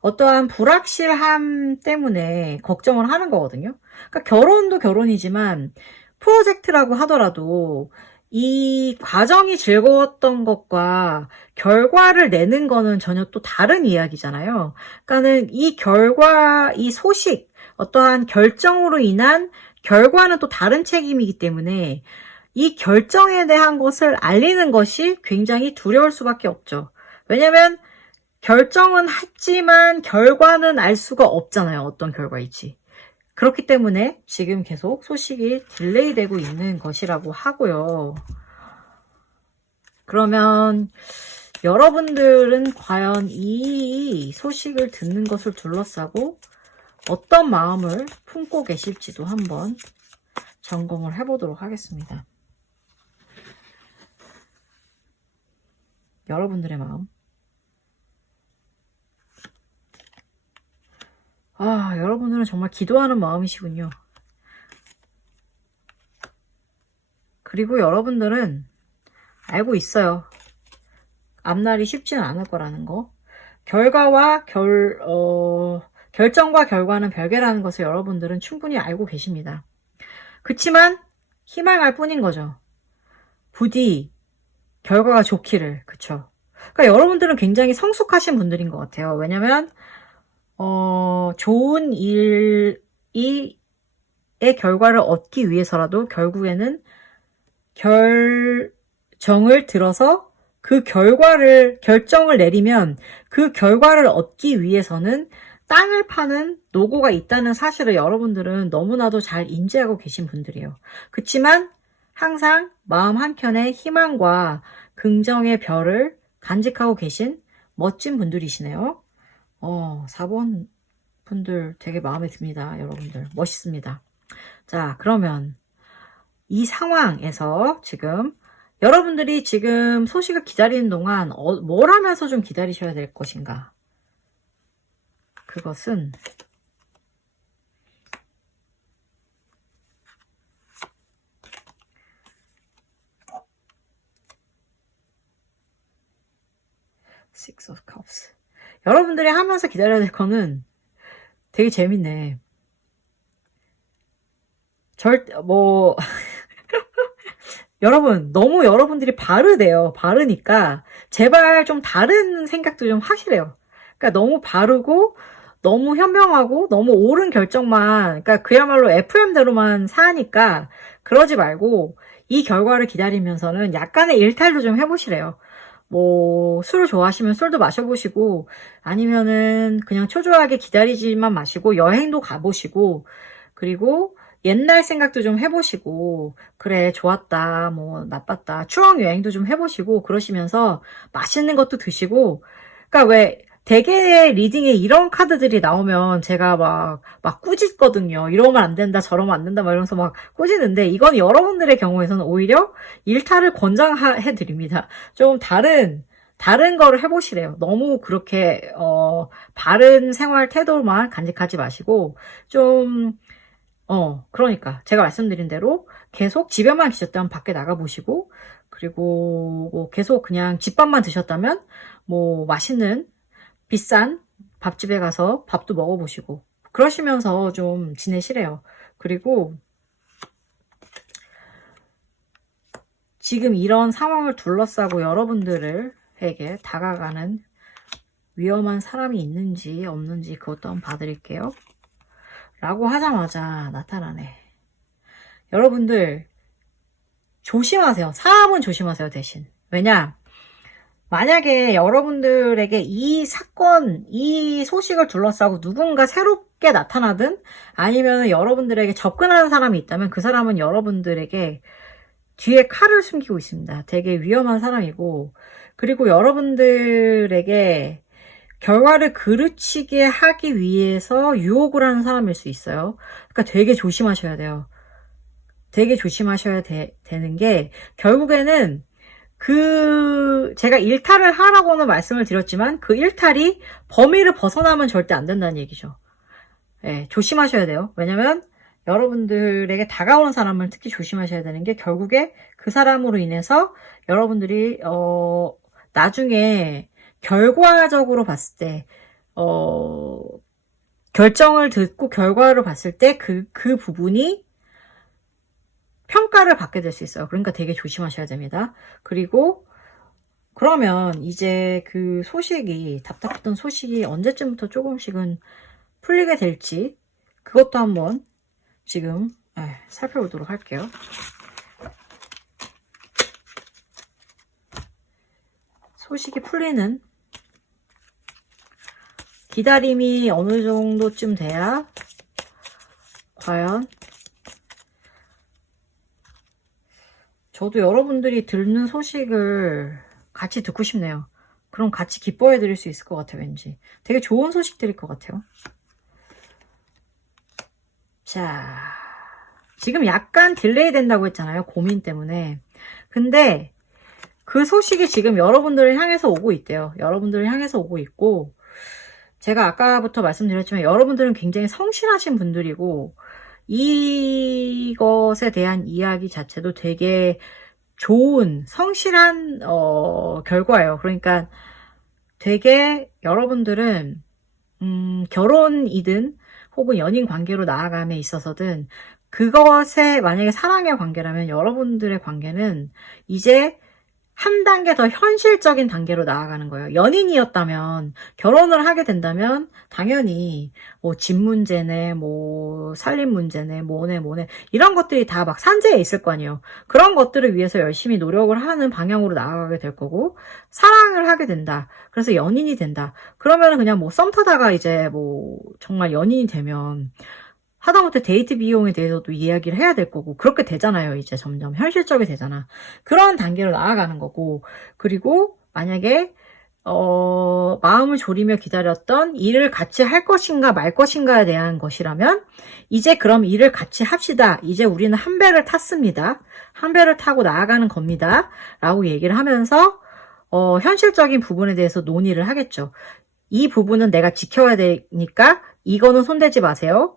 어떠한 불확실함 때문에 걱정을 하는 거거든요. 그러니까 결혼도 결혼이지만 프로젝트라고 하더라도 이 과정이 즐거웠던 것과 결과를 내는 거는 전혀 또 다른 이야기잖아요. 그러니까는 이 결과, 이 소식, 어떠한 결정으로 인한 결과는 또 다른 책임이기 때문에 이 결정에 대한 것을 알리는 것이 굉장히 두려울 수밖에 없죠. 왜냐면 결정은 했지만 결과는 알 수가 없잖아요. 어떤 결과일지. 그렇기 때문에 지금 계속 소식이 딜레이 되고 있는 것이라고 하고요. 그러면 여러분들은 과연 이 소식을 듣는 것을 둘러싸고 어떤 마음을 품고 계실지도 한번 점검을 해보도록 하겠습니다. 여러분들의 마음. 아, 여러분들은 정말 기도하는 마음이시군요. 그리고 여러분들은 알고 있어요. 앞날이 쉽지는 않을 거라는 거. 결과와 결정과 결과는 별개라는 것을 여러분들은 충분히 알고 계십니다. 그치만 희망할 뿐인 거죠. 부디 결과가 좋기를. 그쵸? 그러니까 여러분들은 굉장히 성숙하신 분들인 것 같아요. 왜냐면 좋은 일의 결과를 얻기 위해서라도 결국에는 결정을 들어서 그 결정을 내리면 그 결과를 얻기 위해서는 땅을 파는 노고가 있다는 사실을 여러분들은 너무나도 잘 인지하고 계신 분들이에요. 그치만 항상 마음 한켠에 희망과 긍정의 별을 간직하고 계신 멋진 분들이시네요. 4번 분들 되게 마음에 듭니다. 여러분들 멋있습니다. 자, 그러면 이 상황에서 지금 여러분들이 지금 소식을 기다리는 동안 뭘 하면서 좀 기다리셔야 될 것인가? 그것은 Six of Cups. 여러분들이 하면서 기다려야 될 거는 되게 재밌네. 여러분, 너무 여러분들이 바르대요. 바르니까, 제발 좀 다른 생각도 좀 하시래요. 그러니까 너무 바르고, 너무 현명하고, 너무 옳은 결정만, 그러니까 그야말로 FM대로만 사니까, 그러지 말고, 이 결과를 기다리면서는 약간의 일탈도 좀 해보시래요. 술을 좋아하시면 술도 마셔보시고, 아니면은 그냥 초조하게 기다리지만 마시고, 여행도 가보시고, 그리고 옛날 생각도 좀 해보시고, 그래, 좋았다, 나빴다, 추억 여행도 좀 해보시고, 그러시면서 맛있는 것도 드시고, 그러니까 왜, 대개 리딩에 이런 카드들이 나오면 제가 막 꾸짖거든요. 이러면 안 된다, 저러면 안 된다, 이러면서 막 꾸짖는데, 이건 여러분들의 경우에서는 오히려 일탈을 권장해드립니다. 좀 다른 거를 해보시래요. 너무 그렇게, 바른 생활 태도만 간직하지 마시고, 그러니까 제가 말씀드린 대로 계속 집에만 계셨다면 밖에 나가보시고, 그리고 계속 그냥 집밥만 드셨다면 맛있는 비싼 밥집에 가서 밥도 먹어보시고 그러시면서 좀 지내시래요. 그리고 지금 이런 상황을 둘러싸고 여러분들에게 다가가는 위험한 사람이 있는지 없는지 그것도 한번 봐드릴게요. 라고 하자마자 나타나네. 여러분들 조심하세요. 사람은 조심하세요 대신. 왜냐? 만약에 여러분들에게 이 사건, 이 소식을 둘러싸고 누군가 새롭게 나타나든 아니면 여러분들에게 접근하는 사람이 있다면 그 사람은 여러분들에게 뒤에 칼을 숨기고 있습니다. 되게 위험한 사람이고, 그리고 여러분들에게 결과를 그르치게 하기 위해서 유혹을 하는 사람일 수 있어요. 그러니까 되게 조심하셔야 돼요. 되게 조심하셔야 되는 게, 결국에는 제가 일탈을 하라고는 말씀을 드렸지만 그 일탈이 범위를 벗어나면 절대 안 된다는 얘기죠. 예, 조심하셔야 돼요. 왜냐면 여러분들에게 다가오는 사람을 특히 조심하셔야 되는 게 결국에 그 사람으로 인해서 여러분들이 나중에 결과적으로 봤을 때 결정을 듣고 결과를 봤을 때 그 부분이 평가를 받게 될 수 있어요. 그러니까 되게 조심하셔야 됩니다. 그리고 그러면 이제 그 소식이, 답답했던 소식이 언제쯤부터 조금씩은 풀리게 될지 그것도 한번 지금 살펴보도록 할게요. 소식이 풀리는 기다림이 어느 정도쯤 돼야 과연 저도 여러분들이 듣는 소식을 같이 듣고 싶네요. 그럼 같이 기뻐해 드릴 수 있을 것 같아요. 왠지 되게 좋은 소식들일 것 같아요. 자, 지금 약간 딜레이 된다고 했잖아요. 고민 때문에. 근데 그 소식이 지금 여러분들을 향해서 오고 있대요. 여러분들을 향해서 오고 있고, 제가 아까부터 말씀드렸지만 여러분들은 굉장히 성실하신 분들이고 이것에 대한 이야기 자체도 되게 좋은 성실한 결과예요. 그러니까 되게 여러분들은 결혼이든 혹은 연인 관계로 나아감에 있어서든 그것에 만약에 사랑의 관계라면 여러분들의 관계는 이제 한 단계 더 현실적인 단계로 나아가는 거예요. 연인이었다면, 결혼을 하게 된다면 당연히 뭐 집 문제네, 뭐 살림 문제네, 뭐네 이런 것들이 다 막 산재에 있을 거 아니에요. 그런 것들을 위해서 열심히 노력을 하는 방향으로 나아가게 될 거고, 사랑을 하게 된다. 그래서 연인이 된다. 그러면 그냥 뭐 썸 타다가 이제 뭐 정말 연인이 되면 하다못해 데이트 비용에 대해서도 이야기를 해야 될 거고 그렇게 되잖아요. 이제 점점 현실적이 되잖아. 그런 단계로 나아가는 거고, 그리고 만약에 마음을 졸이며 기다렸던 일을 같이 할 것인가 말 것인가에 대한 것이라면 이제 그럼 일을 같이 합시다. 이제 우리는 한 배를 탔습니다. 한 배를 타고 나아가는 겁니다. 라고 얘기를 하면서 현실적인 부분에 대해서 논의를 하겠죠. 이 부분은 내가 지켜야 되니까 이거는 손대지 마세요.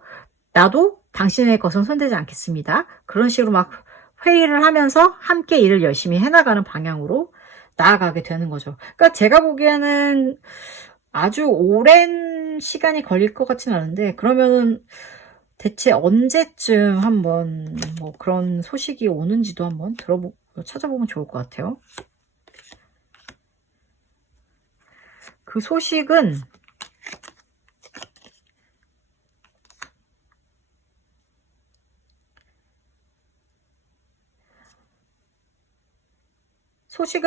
나도 당신의 것은 손대지 않겠습니다. 그런 식으로 막 회의를 하면서 함께 일을 열심히 해나가는 방향으로 나아가게 되는 거죠. 그러니까 제가 보기에는 아주 오랜 시간이 걸릴 것 같지는 않은데, 그러면은 대체 언제쯤 한번 뭐 그런 소식이 오는지도 한번 찾아보면 좋을 것 같아요. 그 소식은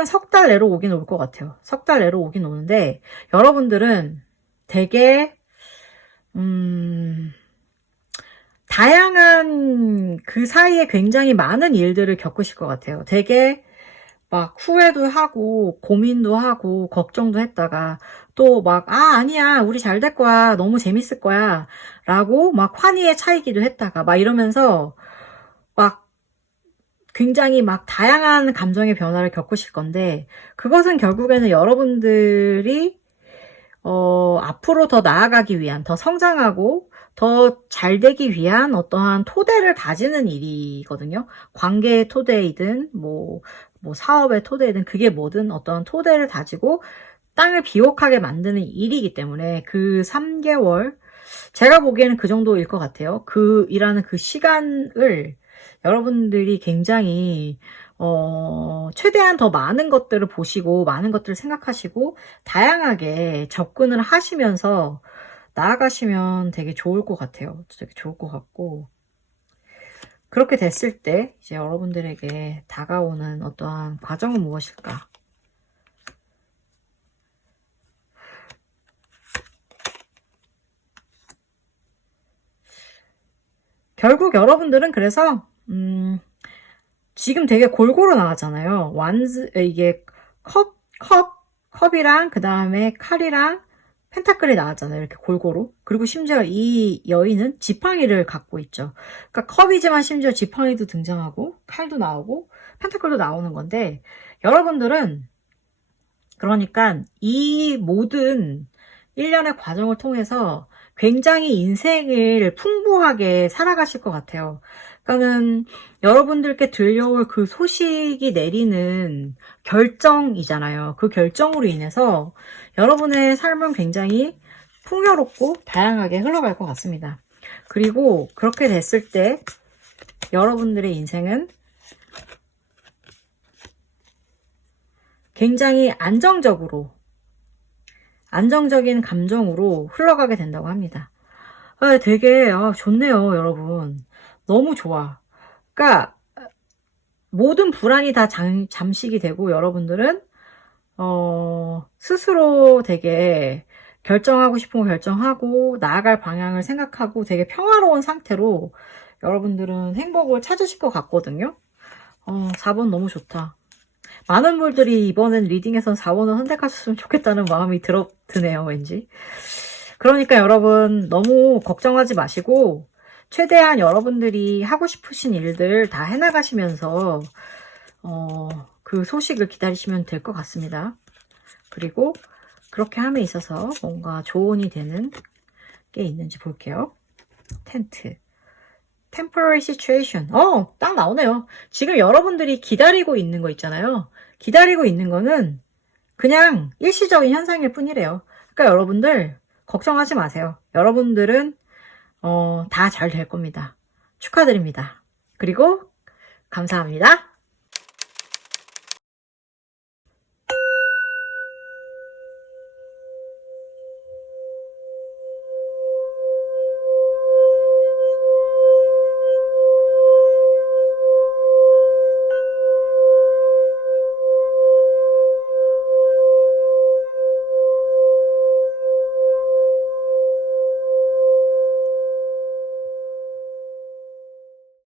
석 달 내로 오긴 올 것 같아요. 석 달 내로 오긴 오는데 여러분들은 되게 다양한 그 사이에 굉장히 많은 일들을 겪으실 것 같아요. 되게 막 후회도 하고 고민도 하고 걱정도 했다가 또 막 아니야 우리 잘 될 거야 너무 재밌을 거야 라고 막 환희에 차이기도 했다가 막 이러면서 막 굉장히 막 다양한 감정의 변화를 겪으실 건데, 그것은 결국에는 여러분들이 앞으로 더 나아가기 위한, 더 성장하고 더 잘 되기 위한 어떠한 토대를 다지는 일이거든요. 관계의 토대이든 뭐 사업의 토대이든 그게 뭐든 어떠한 토대를 다지고 땅을 비옥하게 만드는 일이기 때문에 그 3개월, 제가 보기에는 그 정도일 것 같아요. 그 일하는 그 시간을 여러분들이 굉장히 최대한 더 많은 것들을 보시고 많은 것들을 생각하시고 다양하게 접근을 하시면서 나아가시면 되게 좋을 것 같아요. 되게 좋을 것 같고, 그렇게 됐을 때 이제 여러분들에게 다가오는 어떠한 과정은 무엇일까? 결국 여러분들은 그래서 지금 되게 골고루 나왔잖아요. 이게 컵이랑 그 다음에 칼이랑 펜타클이 나왔잖아요. 이렇게 골고루. 그리고 심지어 이 여인은 지팡이를 갖고 있죠. 그러니까 컵이지만 심지어 지팡이도 등장하고 칼도 나오고 펜타클도 나오는 건데, 여러분들은 그러니까 이 모든 일련의 과정을 통해서 굉장히 인생을 풍부하게 살아가실 것 같아요. 그러니까는 여러분들께 들려올 그 소식이 내리는 결정이잖아요. 그 결정으로 인해서 여러분의 삶은 굉장히 풍요롭고 다양하게 흘러갈 것 같습니다. 그리고 그렇게 됐을 때 여러분들의 인생은 굉장히 안정적인 감정으로 흘러가게 된다고 합니다. 되게 좋네요, 여러분. 너무 좋아. 그러니까 모든 불안이 다 잠식이 되고, 여러분들은 스스로 되게 결정하고 싶은 거 결정하고 나아갈 방향을 생각하고 되게 평화로운 상태로 여러분들은 행복을 찾으실 것 같거든요. 4번 너무 좋다. 많은 분들이 이번엔 리딩에선 4번을 선택하셨으면 좋겠다는 마음이 드네요, 왠지. 그러니까 여러분 너무 걱정하지 마시고 최대한 여러분들이 하고 싶으신 일들 다 해나가시면서 그 소식을 기다리시면 될 것 같습니다. 그리고 그렇게 함에 있어서 뭔가 조언이 되는 게 있는지 볼게요. 텐트. temporary situation. 딱 나오네요. 지금 여러분들이 기다리고 있는 거 있잖아요. 기다리고 있는 거는 그냥 일시적인 현상일 뿐이래요. 그러니까 여러분들 걱정하지 마세요. 여러분들은 다 잘 될 겁니다. 축하드립니다. 그리고 감사합니다.